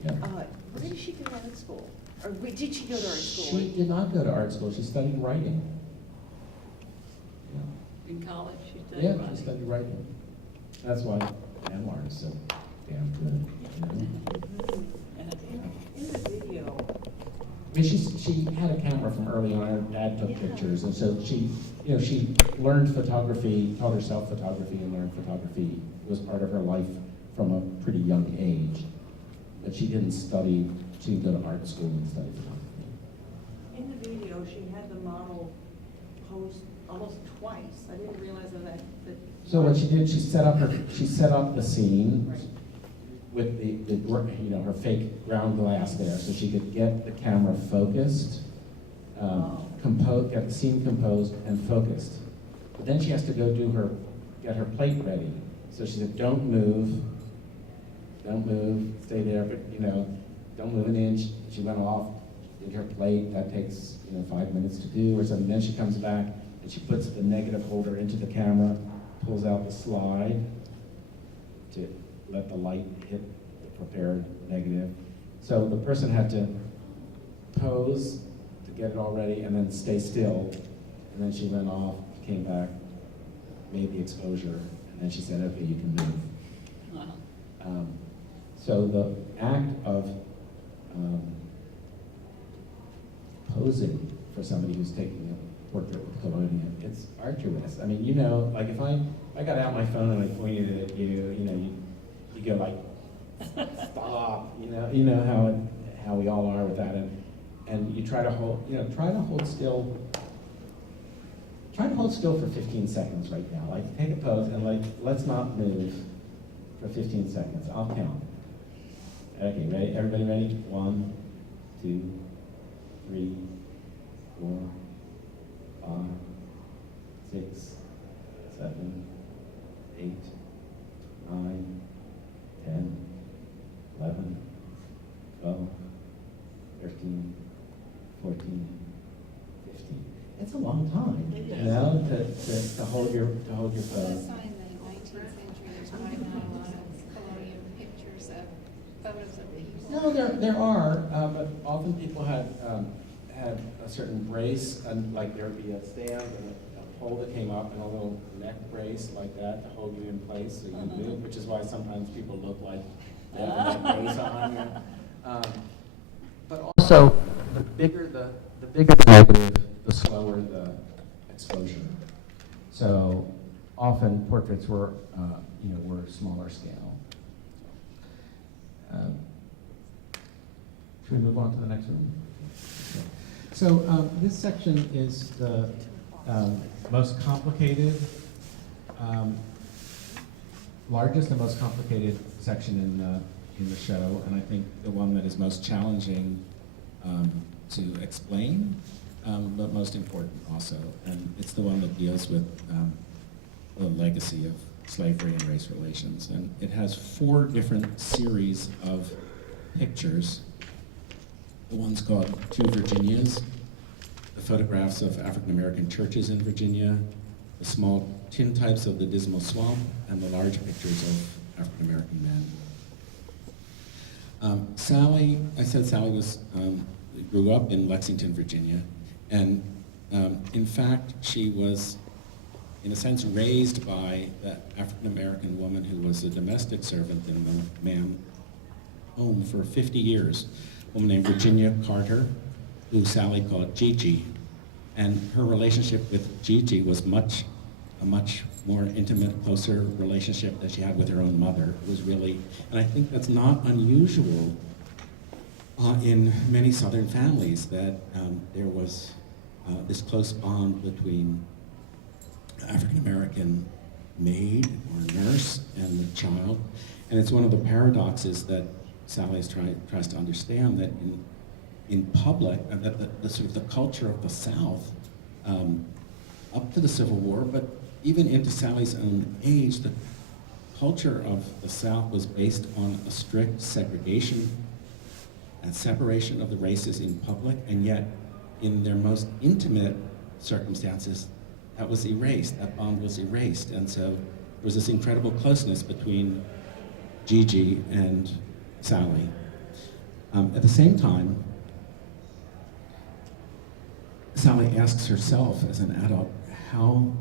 Yeah. where did she go to art school? Or did she go to art school? She did not go to art school. She studied writing. In college, she studied Yeah, writing. she studied writing. That's why memoir is so damn good. In the video, I mean, she had a camera from early on. Her dad took pictures, and so she learned photography, taught herself photography, and learned photography. It was part of her life from a pretty young age. But she didn't study. She didn't go to art school and study photography. In the video, she had the model pose almost twice. I didn't realize that. So what she did, she set up the scene with the her fake ground glass there, so she could get the camera focused, get the scene composed and focused. But then she has to go get her plate ready. So she said, don't move, stay there, but don't move an inch. She went off, did her plate. That takes 5 minutes to do or something. Then she comes back and she puts the negative holder into the camera, pulls out the slide to let the light hit the prepared negative. So the person had to pose to get it all ready and then stay still. And then she went off, came back, made the exposure, and then she said, okay, you can move. Wow. So the act of posing for somebody who's taking a portrait with collodion, it's arduous. I mean, like if I got out my phone and I pointed it at you, you go like, stop, you know how we all are with that, and you try to hold still. Try to hold still for 15 seconds right now. Like take a pose and let's not move for 15 seconds. I'll count. Okay, ready? Everybody ready? 1, 2, 3, 4, 5, 6, 7, 8, 9, 10, 11, 12, 13, 14, 15. It's a long time, to hold your Well, pose. that's why in the 19th century, there's probably not a lot of collodion pictures of photos of people. No, there are, but often people had a certain brace, and like there would be a stand and a pole that came up and a little neck brace like that to hold you in place so you can move, which is why sometimes people look like they have a neck brace on. But also, the bigger the negative, the slower the exposure. So often portraits were smaller scale. Should we move on to the next one? Okay. So this section is the most complicated, largest and most complicated section in the show, and I think the one that is most challenging to explain, but most important also. And it's the one that deals with the legacy of slavery and race relations. And it has 4 different series of pictures. The one's called Two Virginias, the photographs of African American churches in Virginia, the small tintypes of the Dismal Swamp, and the large pictures of African American men. Sally, I said Sally grew up in Lexington, Virginia, and in fact, she was, in a sense, raised by that African American woman who was a domestic servant in the Mann home for 50 years, a woman named Virginia Carter, who Sally called Gigi. And her relationship with Gigi was a much more intimate, closer relationship that she had with her own mother. It was really, and I think that's not unusual in many Southern families, that there was this close bond between African American maid or nurse and the child. And it's one of the paradoxes that Sally tries to understand, that in public, that the sort of the culture of the South, up to the Civil War, but even into Sally's own age, the culture of the South was based on a strict segregation and separation of the races in public, and yet in their most intimate circumstances, that was erased, that bond was erased. And so there was this incredible closeness between Gigi and Sally. At the same time, Sally asks herself as an adult, how,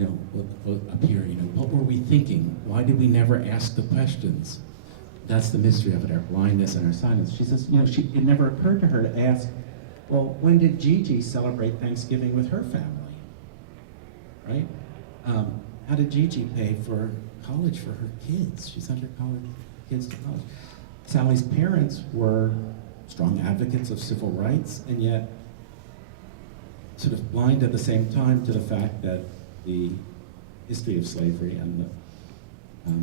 up here, what were we thinking? Why did we never ask the questions? That's the mystery of it, our blindness and our silence. She says, it never occurred to her to ask, well, when did Gigi celebrate Thanksgiving with her family? Right? How did Gigi pay for college for her kids? She sent her kids to college. Sally's parents were strong advocates of civil rights, and yet sort of blind at the same time to the fact that the history of slavery and the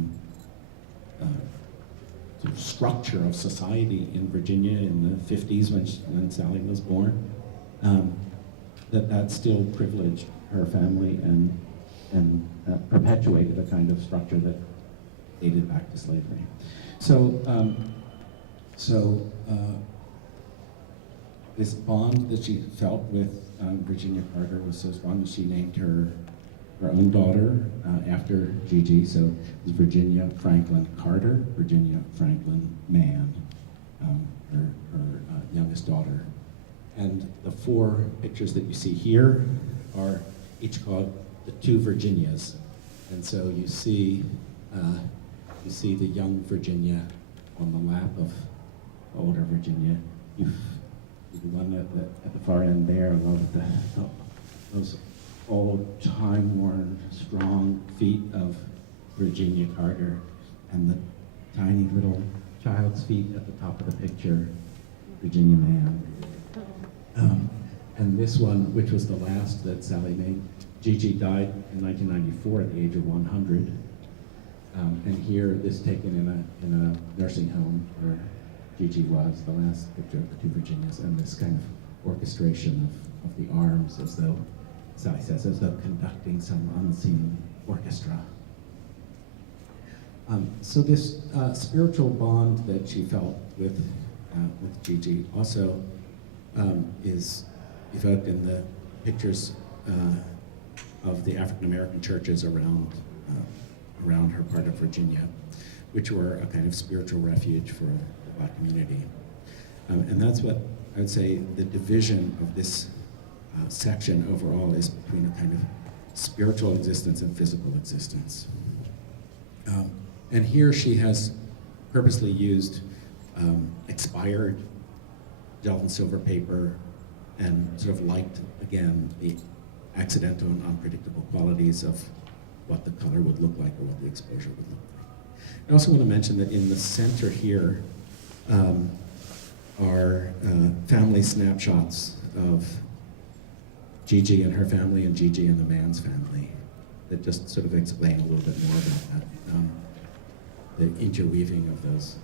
sort of structure of society in Virginia in the 50s when Sally was born, that still privileged her family and perpetuated a kind of structure that dated back to slavery. So this bond that she felt with Virginia Carter was so strong that she named her own daughter after Gigi. So it was Virginia Franklin Carter, Virginia Franklin Mann, her youngest daughter. And the 4 pictures that you see here are each called the Two Virginias. And so you see the young Virginia on the lap of older Virginia. The one at the far end there, I love those old, time-worn, strong feet of Virginia Carter, and the tiny little child's feet at the top of the picture, Virginia Mann. And this one, which was the last that Sally made, Gigi died in 1994 at the age of 100. And here, this taken in a nursing home where Gigi was, the last picture of the Two Virginias, and this kind of orchestration of the arms, as though, Sally says, as though conducting some unseen orchestra. So this spiritual bond that she felt with Gigi also is evoked in the pictures of the African American churches around her part of Virginia, which were a kind of spiritual refuge for the Black community. And that's what I would say the division of this section overall is, between a kind of spiritual existence and physical existence. And here she has purposely used expired gel and silver paper and sort of liked, again, the accidental and unpredictable qualities of what the color would look like or what the exposure would look like. I also want to mention that in the center here are family snapshots of Gigi and her family and Gigi and the Mann's family that just sort of explain a little bit more about that, the interweaving of those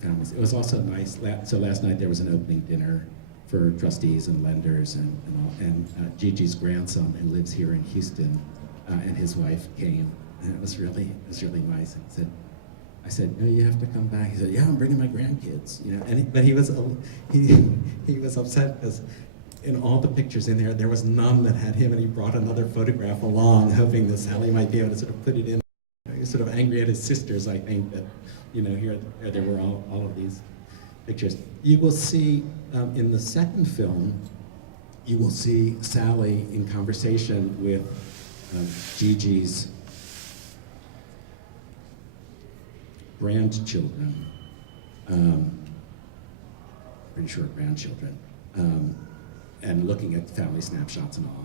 families. It was also nice, so last night there was an opening dinner for trustees and lenders and Gigi's grandson who lives here in Houston and his wife came, and it was really nice. And I said, no, you have to come back. He said, yeah, I'm bringing my grandkids, you know. But he was upset because in all the pictures in there was none that had him, and he brought another photograph along, hoping that Sally might be able to sort of put it in. He was sort of angry at his sisters, I think, that, you know, here there were all of these pictures. You will see in the second film, you will see Sally in conversation with Gigi's grandchildren, pretty sure grandchildren, and looking at family snapshots and all.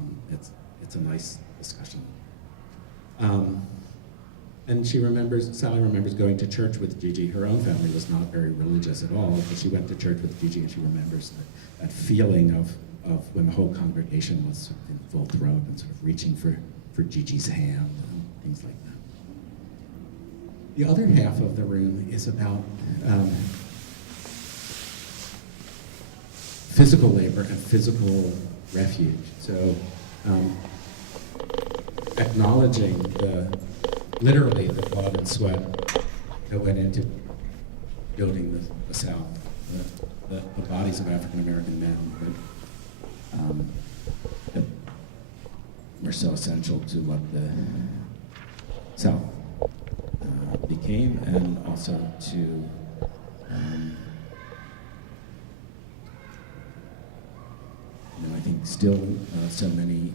It's a nice discussion. And Sally remembers going to church with Gigi. Her own family was not very religious at all, but she went to church with Gigi, and she remembers that feeling of when the whole congregation was sort of in full throat and sort of reaching for Gigi's hand and things like that. The other half of the room is about physical labor and physical refuge. So acknowledging literally the blood and sweat that went into building the South, the bodies of African American men that were so essential to what the South became, and also to I think still so many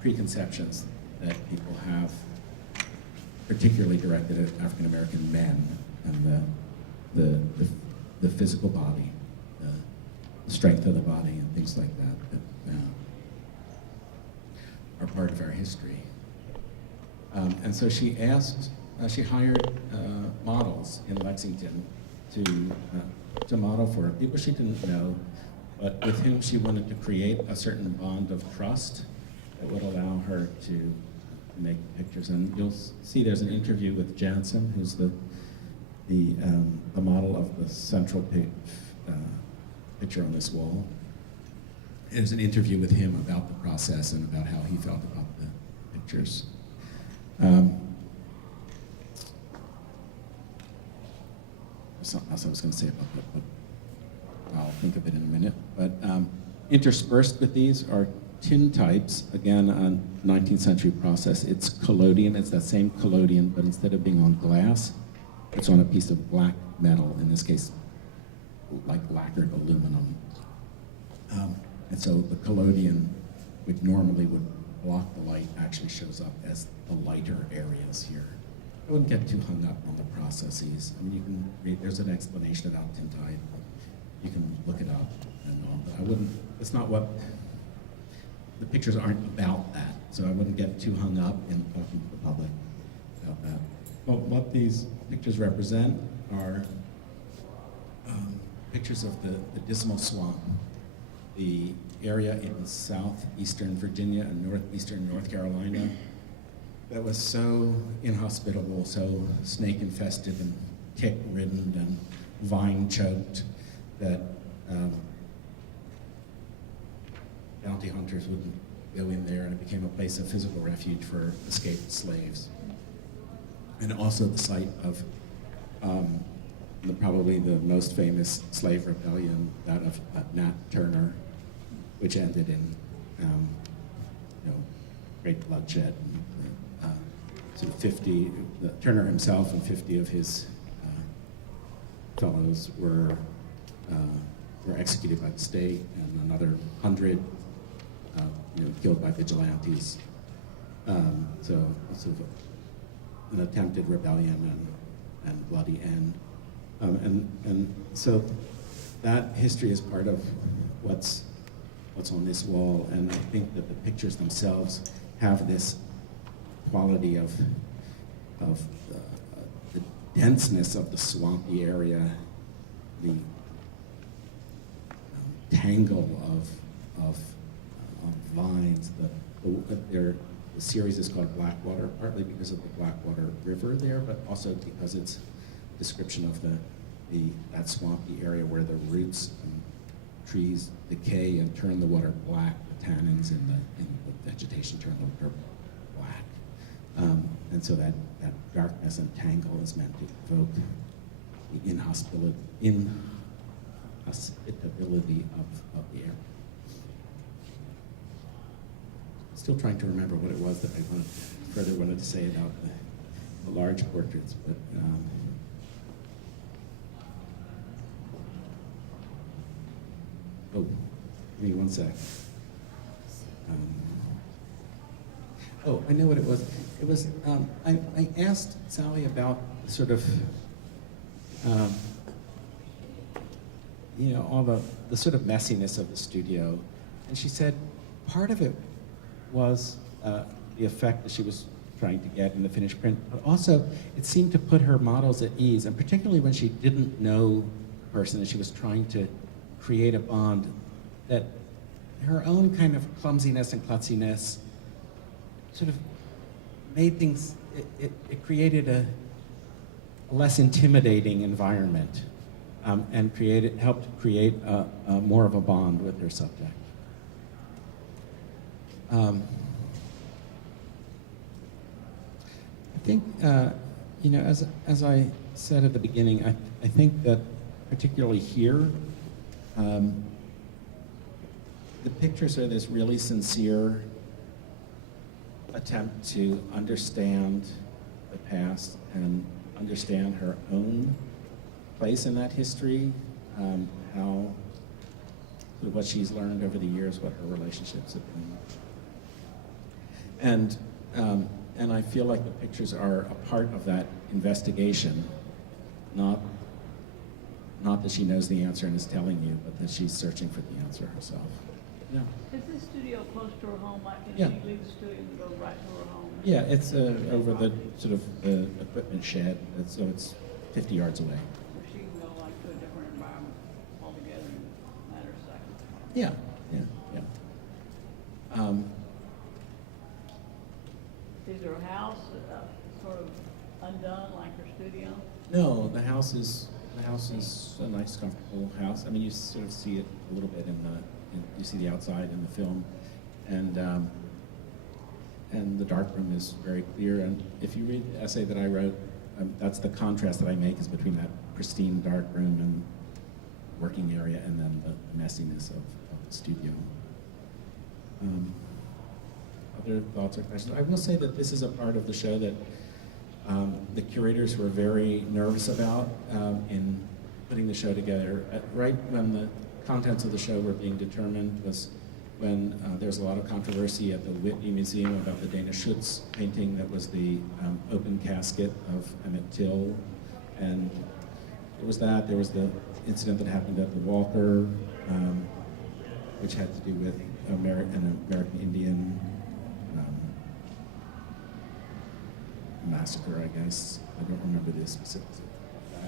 preconceptions that people have, particularly directed at African American men and the physical body, the strength of the body, and things like that are part of our history. And so she hired models in Lexington to model for her, people she didn't know, but with whom she wanted to create a certain bond of trust that would allow her to make pictures. And you'll see there's an interview with Jansen, who's the model of the central picture on this wall. There's an interview with him about the process and about how he felt about the pictures. There's something else I was going to say about that, but I'll think of it in a minute. But interspersed with these are tintypes, again, a 19th century process. It's collodion, it's that same collodion, but instead of being on glass, it's on a piece of black metal, in this case, like lacquered aluminum. And so the collodion, which normally would block the light, actually shows up as the lighter areas here. I wouldn't get too hung up on the processes. I mean, you can read, there's an explanation about tintype. You can look it up and all, but I wouldn't, it's not what, the pictures aren't about that, so I wouldn't get too hung up in talking to the public about that. But what these pictures represent are pictures of the Dismal Swamp, the area in southeastern Virginia and northeastern North Carolina that was so inhospitable, so snake-infested and tick-ridden and vine-choked that bounty hunters wouldn't go in there, and it became a place of physical refuge for escaped slaves. And also the site of probably the most famous slave rebellion, that of Nat Turner, which ended in great bloodshed. And, Turner himself and 50 of his fellows were executed by the state, and another 100 killed by vigilantes. So it's sort of an attempted rebellion and bloody end. And so that history is part of what's on this wall, and I think that the pictures themselves have this quality of the denseness of the swampy area, the tangle of vines. The series is called Blackwater, partly because of the Blackwater River there, but also because it's a description of that swampy area where the roots and trees decay and turn the water black. The tannins in the vegetation turn the water black. And so that darkness and tangle is meant to evoke the inhospitability of the air. Still trying to remember what it was that I wanted to say about the large portraits, but oh, give me one sec. I know what it was. It was, I asked Sally about sort of, all the sort of messiness of the studio. And she said part of it was the effect that she was trying to get in the finished print, but also it seemed to put her models at ease, and particularly when she didn't know the person and she was trying to create a bond, that her own kind of clumsiness and klutziness sort of made things, it created a less intimidating environment, and helped create more of a bond with her subject. I think, as I said at the beginning, I think that particularly here, the pictures are this really sincere attempt to understand the past and understand her own place in that history, what she's learned over the years, what her relationships have been. And I feel like the pictures are a part of that investigation, not that she knows the answer and is telling you, but that she's searching for the answer herself. Yeah. Is this studio close to her home? Like, can Yeah. she leave the studio and go right to her home? Yeah, it's over the sort of the equipment shed, so it's 50 yards away. So she can go like to a different environment altogether in a matter of seconds. Yeah. Is her house sort of undone like her studio? No, the house is a nice, comfortable house. I mean, you sort of see it a little bit you see the outside in the film, and the darkroom is very clear. And if you read the essay that I wrote, that's the contrast that I make is between that pristine darkroom and working area, and then the messiness of the studio. Other thoughts or questions? I will say that this is a part of the show that the curators were very nervous about in putting the show together. Right when the contents of the show were being determined was when there was a lot of controversy at the Whitney Museum about the Dana Schutz painting that was the open casket of Emmett Till. And there was that. There was the incident that happened at the Walker, which had to do with an American Indian massacre, I guess. I don't remember the specifics.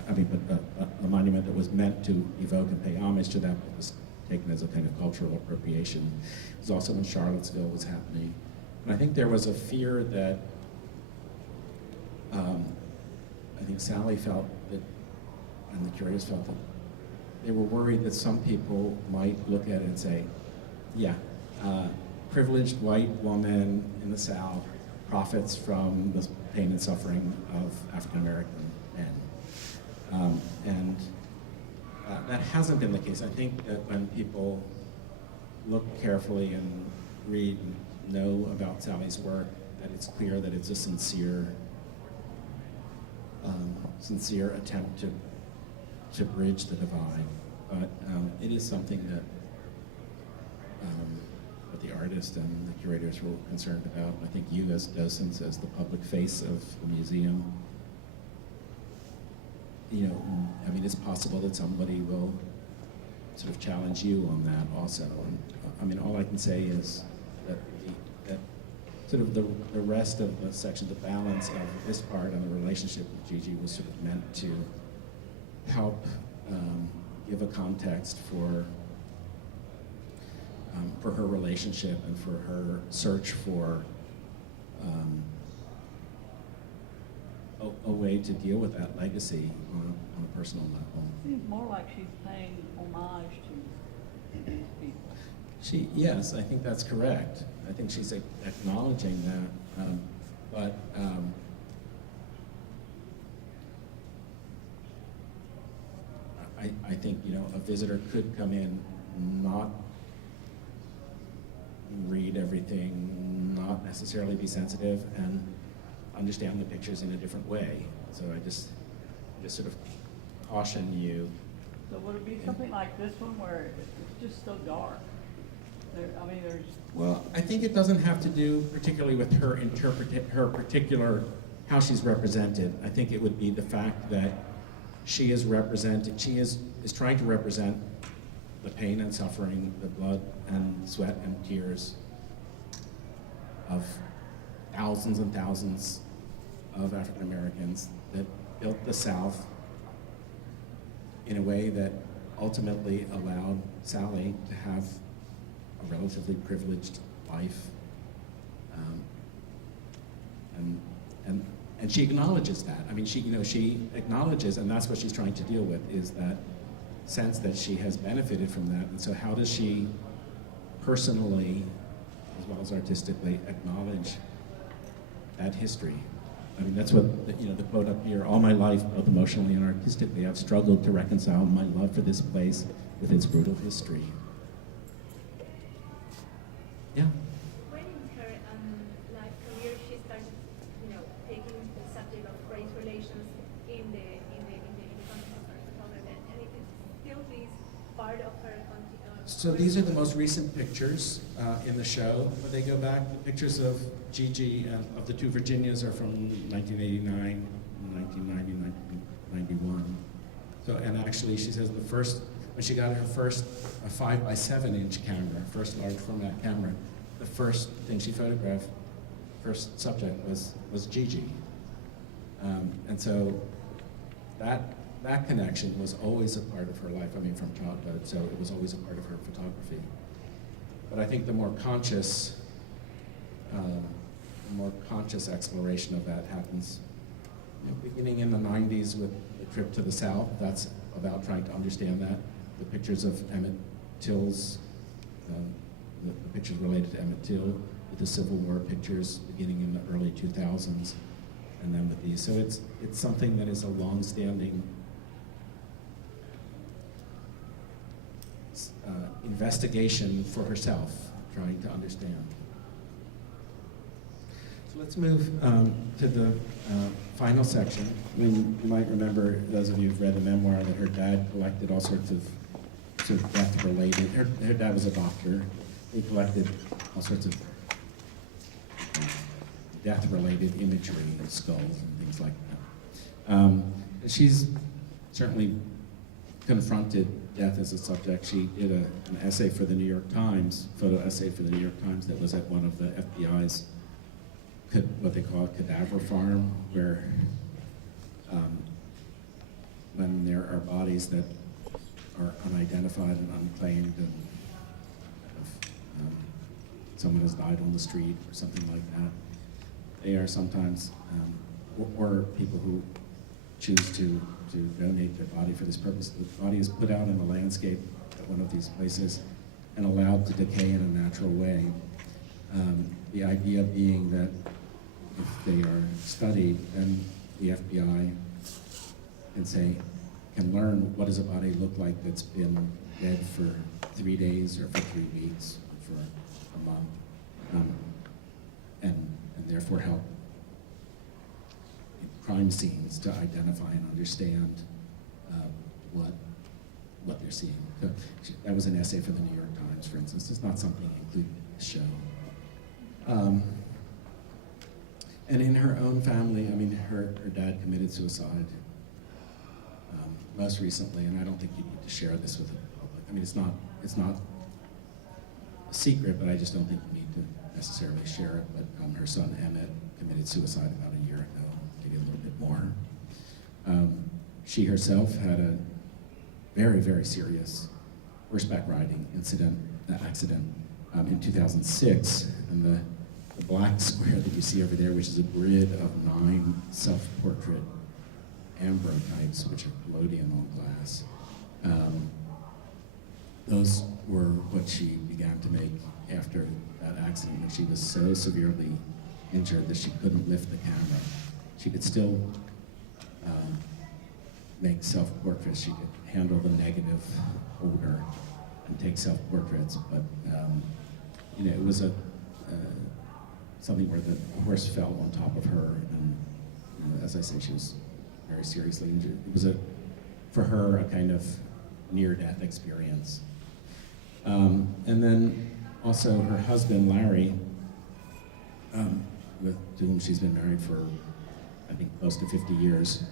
But a monument that was meant to evoke and pay homage to that, but was taken as a kind of cultural appropriation. It was also when Charlottesville was happening. And I think there was a fear that, I think Sally felt that, and the curators felt that, they were worried that some people might look at it and say, yeah, privileged white woman in the South profits from the pain and suffering of African American men. And that hasn't been the case. I think that when people look carefully and read and know about Sally's work, that it's clear that it's a sincere attempt to bridge the divide. But it is something that the artist and the curators were concerned about. I think you as docents, as the public face of the museum, I mean, it's possible that somebody will sort of challenge you on that also. And I mean, all I can say is that sort of the rest of the section, the balance of this part and the relationship with Gigi was sort of meant to help give a context for for her relationship and for her search for a way to deal with that legacy on a personal level. Seems more like she's paying homage to these people. Yes, I think that's correct. I think she's acknowledging that, but I think, a visitor could come in, not read everything, not necessarily be sensitive, and understand the pictures in a different way. So I just sort of caution you. So would it be something like this one where it's just so dark? There's... Well, I think it doesn't have to do particularly with her particular, how she's represented. I think it would be the fact that she is trying to represent the pain and suffering, the blood and sweat and tears of thousands and thousands of African Americans that built the South in a way that ultimately allowed Sally to have a relatively privileged life. And she acknowledges that. I mean, she acknowledges, and that's what she's trying to deal with, is that sense that she has benefited from that. And so how does she personally, as well as artistically, acknowledge that history? I mean, that's what, the quote up here, all my life, both emotionally and artistically, I've struggled to reconcile my love for this place with its brutal history. Yeah? When in her life career she started, taking the subject of race relations in the context of her photography, and it still is part of her. So these are the most recent pictures in the show. When they go back, the pictures of Gigi and of the two Virginias are from 1989, 1990, 1991. So, and actually she says when she got her first 5x7-inch camera, first large format camera, the first thing she photographed, first subject was Gigi. And so that connection was always a part of her life, from childhood, so it was always a part of her photography. But I think the more conscious exploration of that happens beginning in the 90s with the trip to the South. That's about trying to understand that. The pictures of Emmett Till's, the pictures related to Emmett Till, with the Civil War pictures beginning in the early 2000s, and then with these. So it's something that is a long-standing investigation for herself, trying to understand. So let's move to the final section. I mean, you might remember, those of you who've read the memoir, that her dad collected all sorts of death-related, her dad was a doctor. He collected all sorts of death-related imagery, skulls and things like that. She's certainly confronted death as a subject. She did an essay for the New York Times, photo essay for the New York Times, that was at one of the FBI's, what they call a cadaver farm, where when there are bodies that are unidentified and unclaimed, and someone has died on the street or something like that, they are sometimes, or people who choose to donate their body for this purpose. The body is put out in the landscape at one of these places and allowed to decay in a natural way. The idea being that if they are studied, then the FBI can learn what does a body look like that's been dead for 3 days or for 3 weeks or for a month, and therefore help crime scenes to identify and understand what they're seeing. So that was an essay for the New York Times, for instance. It's not something included in the show. And in her own family, her dad committed suicide most recently, and I don't think you need to share this with the public. It's not a secret, but I just don't think you need to necessarily share it. But her son Emmett committed suicide about a year ago. I'll give you a little bit more. She herself had a very, very serious horseback riding accident in 2006, and the black square that you see over there, which is a grid of 9 self-portrait ambrotypes, which are collodion on glass. Those were what she began to make after that accident, when she was so severely injured that she couldn't lift the camera. She could still make self-portraits. She could handle the negative odor and take self-portraits, but it was something where the horse fell on top of her, and as I say, she was very seriously injured. It was for her, a kind of near-death experience. And then also her husband, Larry, to whom she's been married for, I think, close to 50 years,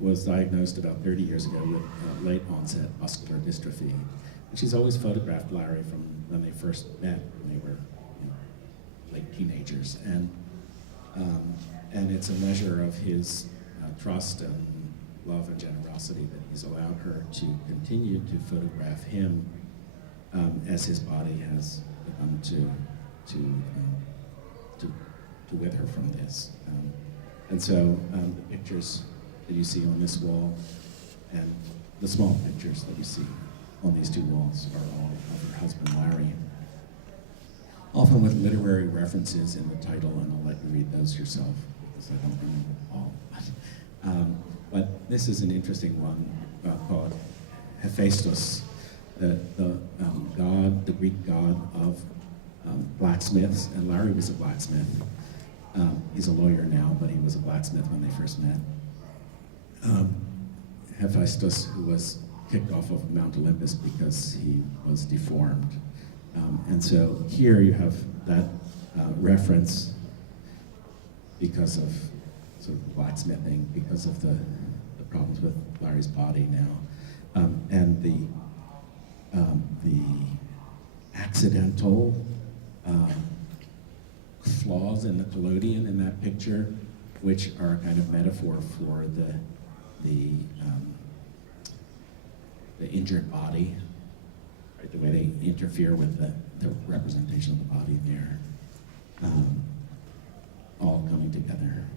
was diagnosed about 30 years ago with late onset muscular dystrophy. And she's always photographed Larry from when they first met, when they were late teenagers. And it's a measure of his trust and love and generosity that he's allowed her to continue to photograph him as his body has begun to wither from this. And so the pictures that you see on this wall and the small pictures that you see on these 2 walls are all of her husband, Larry. Often with literary references in the title, and I'll let you read those yourself, because I don't remember them all. But this is an interesting one called Hephaestus, the Greek god of blacksmiths, and Larry was a blacksmith. He's a lawyer now, but he was a blacksmith when they first met. Hephaestus, who was kicked off of Mount Olympus because he was deformed. And so here you have that reference because of sort of blacksmithing, because of the problems with Larry's body now. And the accidental flaws in the collodion in that picture, which are a kind of metaphor for the injured body, right? The way they interfere with the representation of the body there, all coming together.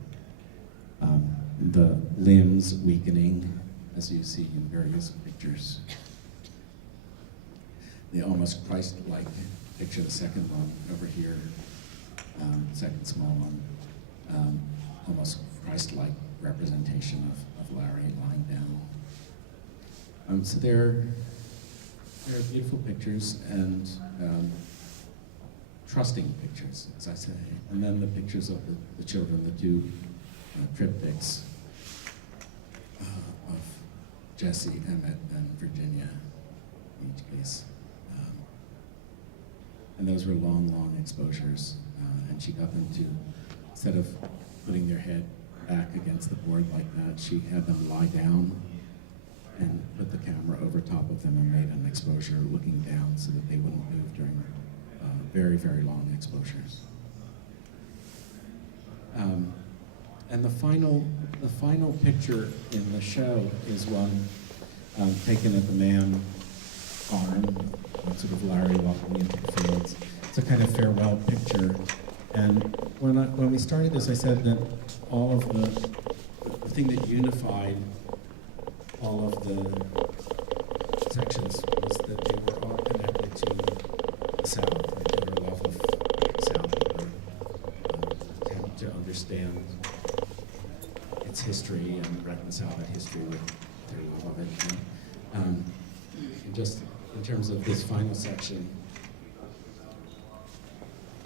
The limbs weakening, as you see in various pictures. The almost Christ-like picture, the second one over here, second small one, almost Christ-like representation of Larry lying down. So they're beautiful pictures and trusting pictures, as I say. And then the pictures of the children, the 2 triptychs of Jesse, Emmett, and Virginia, in each case. And those were long exposures. And she got them to, instead of putting their head back against the board like that, she had them lie down and put the camera over top of them and made an exposure looking down so that they wouldn't move during very long exposures. And the final picture in the show is one taken at the Mann farm, sort of Larry walking into the fields. It's a kind of farewell picture. And when we started this, I said that all of the thing that unified all of the sections was that they were all connected to the South, and their love of the South, and attempt to understand its history and reconcile that history with their love of it. And just in terms of this final section,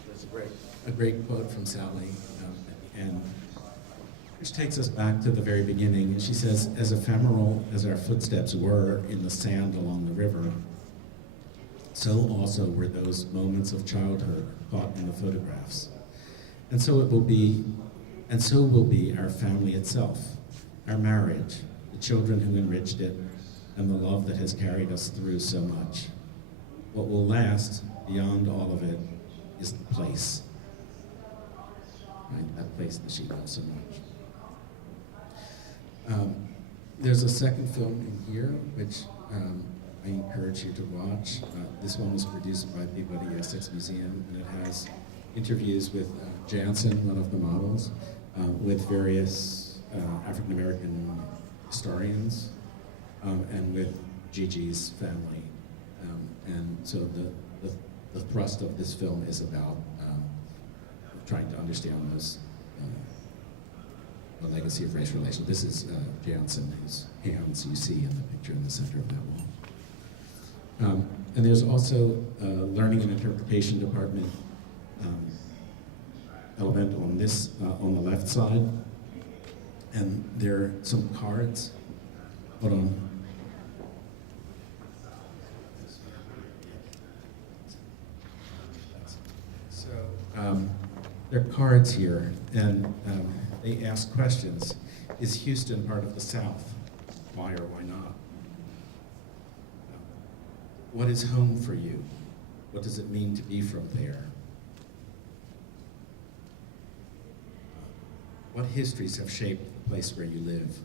there's a great quote from Sally at the end, which takes us back to the very beginning. And she says, "As ephemeral as our footsteps were in the sand along the river, so also were those moments of childhood caught in the photographs. And so will be our family itself, our marriage, the children who enriched it, and the love that has carried us through so much. What will last beyond all of it is the place." Right? That place that she loves so much. There's a second film in here, which I encourage you to watch. This one was produced by people at the Essex Museum, and it has interviews with Jansen, one of the models, with various African American historians, and with Gigi's family. And so the thrust of this film is about trying to understand the legacy of race relations. This is Jansen, whose hands you see in the picture in the center of that wall. And there's also a learning and interpretation department element on this, on the left side. And there are some cards. Hold on. So there are cards here, and they ask questions. Is Houston part of the South? Why or why not? What is home for you? What does it mean to be from there? What histories have shaped the place where you live?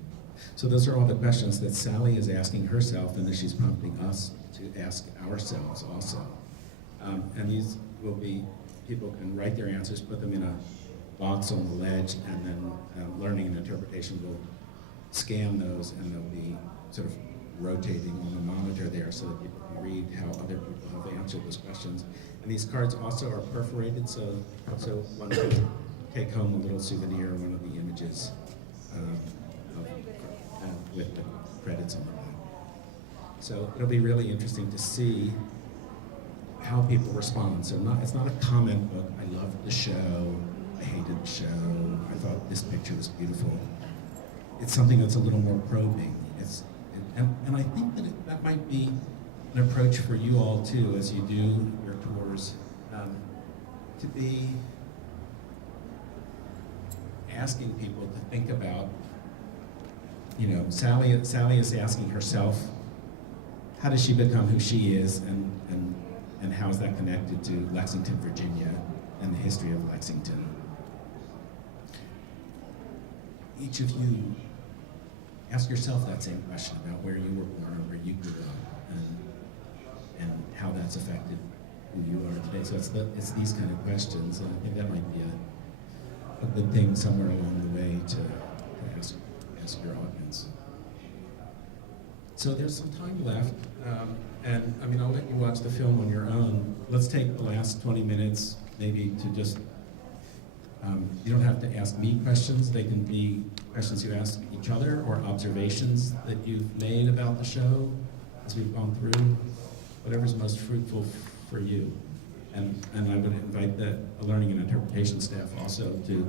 So those are all the questions that Sally is asking herself, and that she's prompting us to ask ourselves also. And these will be, people can write their answers, put them in a box on the ledge, and then learning and interpretation will scan those, and they'll be sort of rotating on the monitor there so that people can read how other people have answered those questions. And these cards also are perforated, so one can take home a little souvenir, one of the images with the credits on the back. So it'll be really interesting to see how people respond. So it's not a comment book. I loved the show. I hated the show. I thought this picture was beautiful. It's something that's a little more probing. And I think that that might be an approach for you all too, as you do your tours, to be asking people to think about, you know, Sally is asking herself, how does she become who she is, and how is that connected to Lexington, Virginia, and the history of Lexington? Each of you, ask yourself that same question about where you were born, where you grew up, and how that's affected who you are today. So it's these kind of questions, and I think that might be a good thing somewhere along the way to ask your audience. So there's some time left, and I mean, I'll let you watch the film on your own. Let's take the last 20 minutes maybe to just, you don't have to ask me questions. They can be questions you ask each other, or observations that you've made about the show as we've gone through, whatever's most fruitful for you. And I would invite the learning and interpretation staff also to, you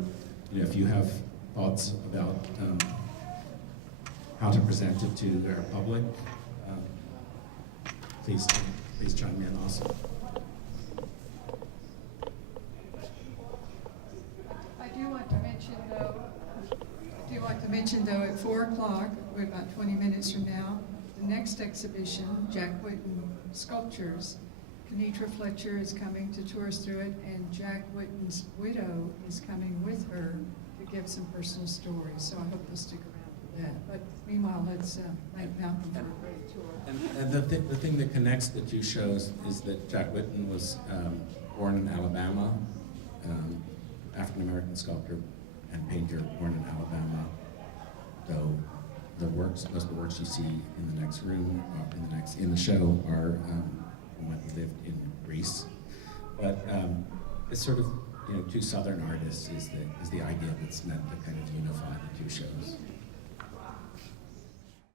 know, if you have thoughts about how to present it to our public, please chime in also. I do like to mention though, at 4 o'clock, we're about 20 minutes from now, the next exhibition, Jack Whitten Sculptures. Kenitra Fletcher is coming to tour us through it, and Jack Whitten's widow is coming with her to give some personal stories. So I hope you'll stick around for that. But meanwhile, let's thank Malcolm for a great tour. And the thing that connects the two shows is that Jack Whitten was born in Alabama, African-American sculptor and painter born in Alabama, though most of the works you see in the next room, in the show, are when he lived in Greece. But it's sort of, you know, two Southern artists is the idea that's meant to kind of unify the two shows.